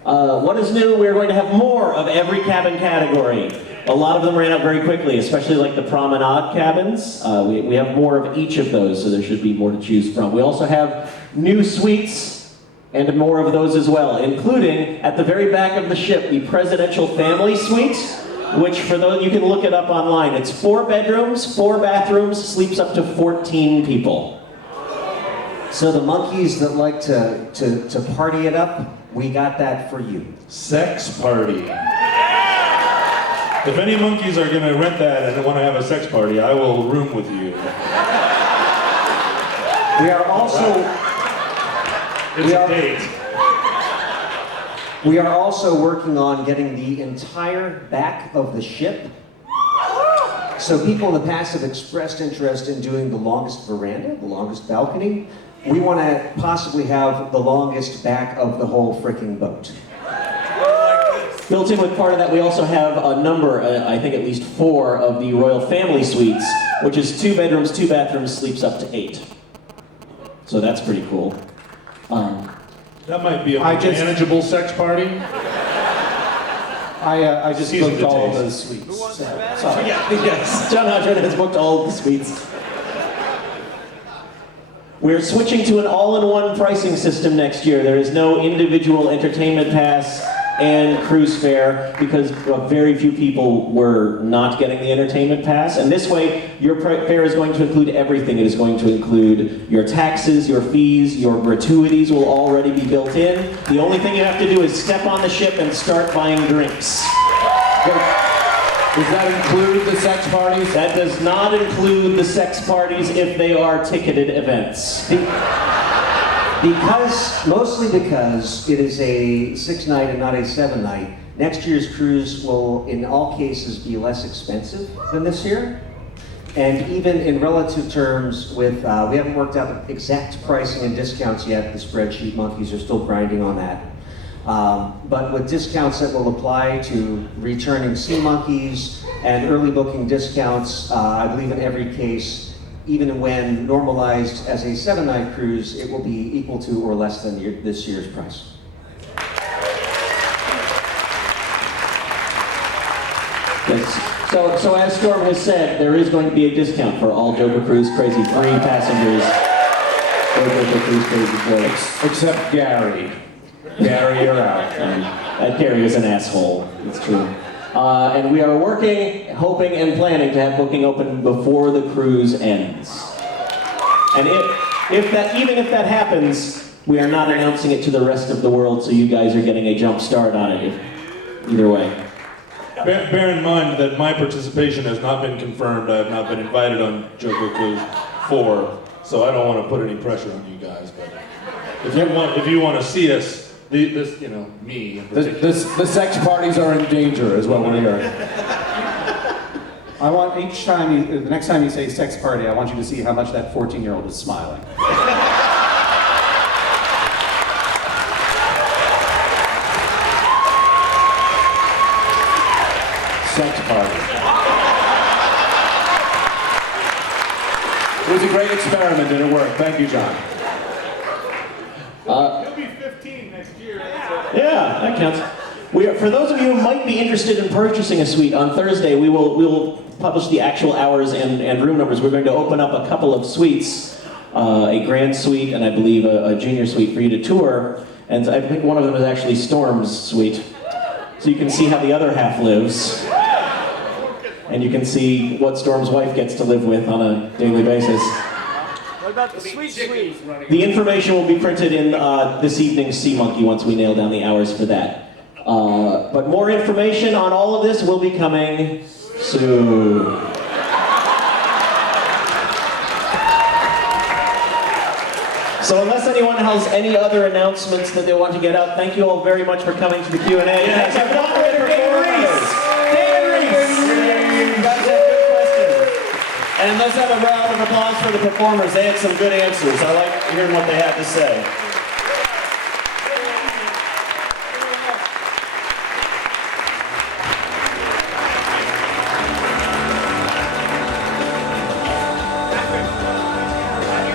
What is new? We're going to have more of every cabin category. A lot of them ran out very quickly, especially like the promenade cabins. We have more of each of those, so there should be more to choose from. We also have new suites and more of those as well, including at the very back of the ship, the Presidential Family Suite, which for those, you can look it up online. It's 4 bedrooms, 4 bathrooms, sleeps up to 14 people. So the monkeys that like to party it up, we got that for you. Sex party. If any monkeys are gonna rent that and want to have a sex party, I will room with you. We are also we are also working on getting the entire back of the ship. So people in the past have expressed interest in doing the longest veranda, the longest balcony. We want to possibly have the longest back of the whole frickin' boat. Built in with part of that, we also have a number, I think at least 4 of the Royal Family Suites, which is 2 bedrooms, 2 bathrooms, sleeps up to 8. So that's pretty cool. That might be a manageable sex party. I just Season booked to all taste. those suites. Sorry. Yes, John Hodgman has booked all of the suites. We're switching to an all-in-one pricing system next year. There is no individual entertainment pass and cruise fare because very few people were not getting the entertainment pass. And this way, your fare is going to include everything. It is going to include your taxes, your fees, your gratuities will already be built in. The only thing you have to do is step on the ship and start buying drinks. Does that include the sex parties? That does not include the sex parties if they are ticketed events. Mostly because it is a 6-night and not a 7-night, next year's cruise will, in all cases, be less expensive than this year. And even in relative terms with, we haven't worked out the exact pricing and discounts yet. The spreadsheet monkeys are still grinding on that. But with discounts that will apply to returning sea monkeys and early booking discounts, I believe in every case, even when normalized as a 7-night cruise, it will be equal to or less than this year's price. Yes. So as Storm has said, there is going to be a discount for all JoCo Cruise Crazy 3 passengers. Or JoCo Cruise Crazy 4. Except Gary. Gary, you're out. Gary is an asshole, it's true. And we are working, hoping, and planning to have booking open before the cruise ends. And even if that happens, we are not announcing it to the rest of the world, so you guys are getting a jump start on it. Either way. Bear in mind that my participation has not been confirmed. I have not been invited on JoCo Cruise 4, so I don't want to put any pressure on you guys. But if you want to see us, the sex parties are in danger, is what we're hearing. I want the next time you say sex party, I want you to see how much that 14-year-old is smiling. Sex party. It was a great experiment and it worked. Thank you, John. He'll be 15 next year. Yeah, that counts. For those of you who might be interested in purchasing a suite, on Thursday we will publish the actual hours and room numbers. We're going to open up a couple of suites, a grand suite and I believe a junior suite for you to tour. And I think one of them is actually Storm's suite. So you can see how the other half lives. And you can see what Storm's wife gets to live with on a daily basis. What about the sweet suite? The information will be printed in this evening's Sea Monkey once we nail down the hours for that. But more information on all of this will be coming soon. So unless anyone has any other announcements that they want to get out, thank you all very much for coming to the Q&A. Yes, Have moderator David Reese! David Reese! You guys had good questions. And let's have a round of applause for the performers. They had some good answers. I like hearing what they had to say.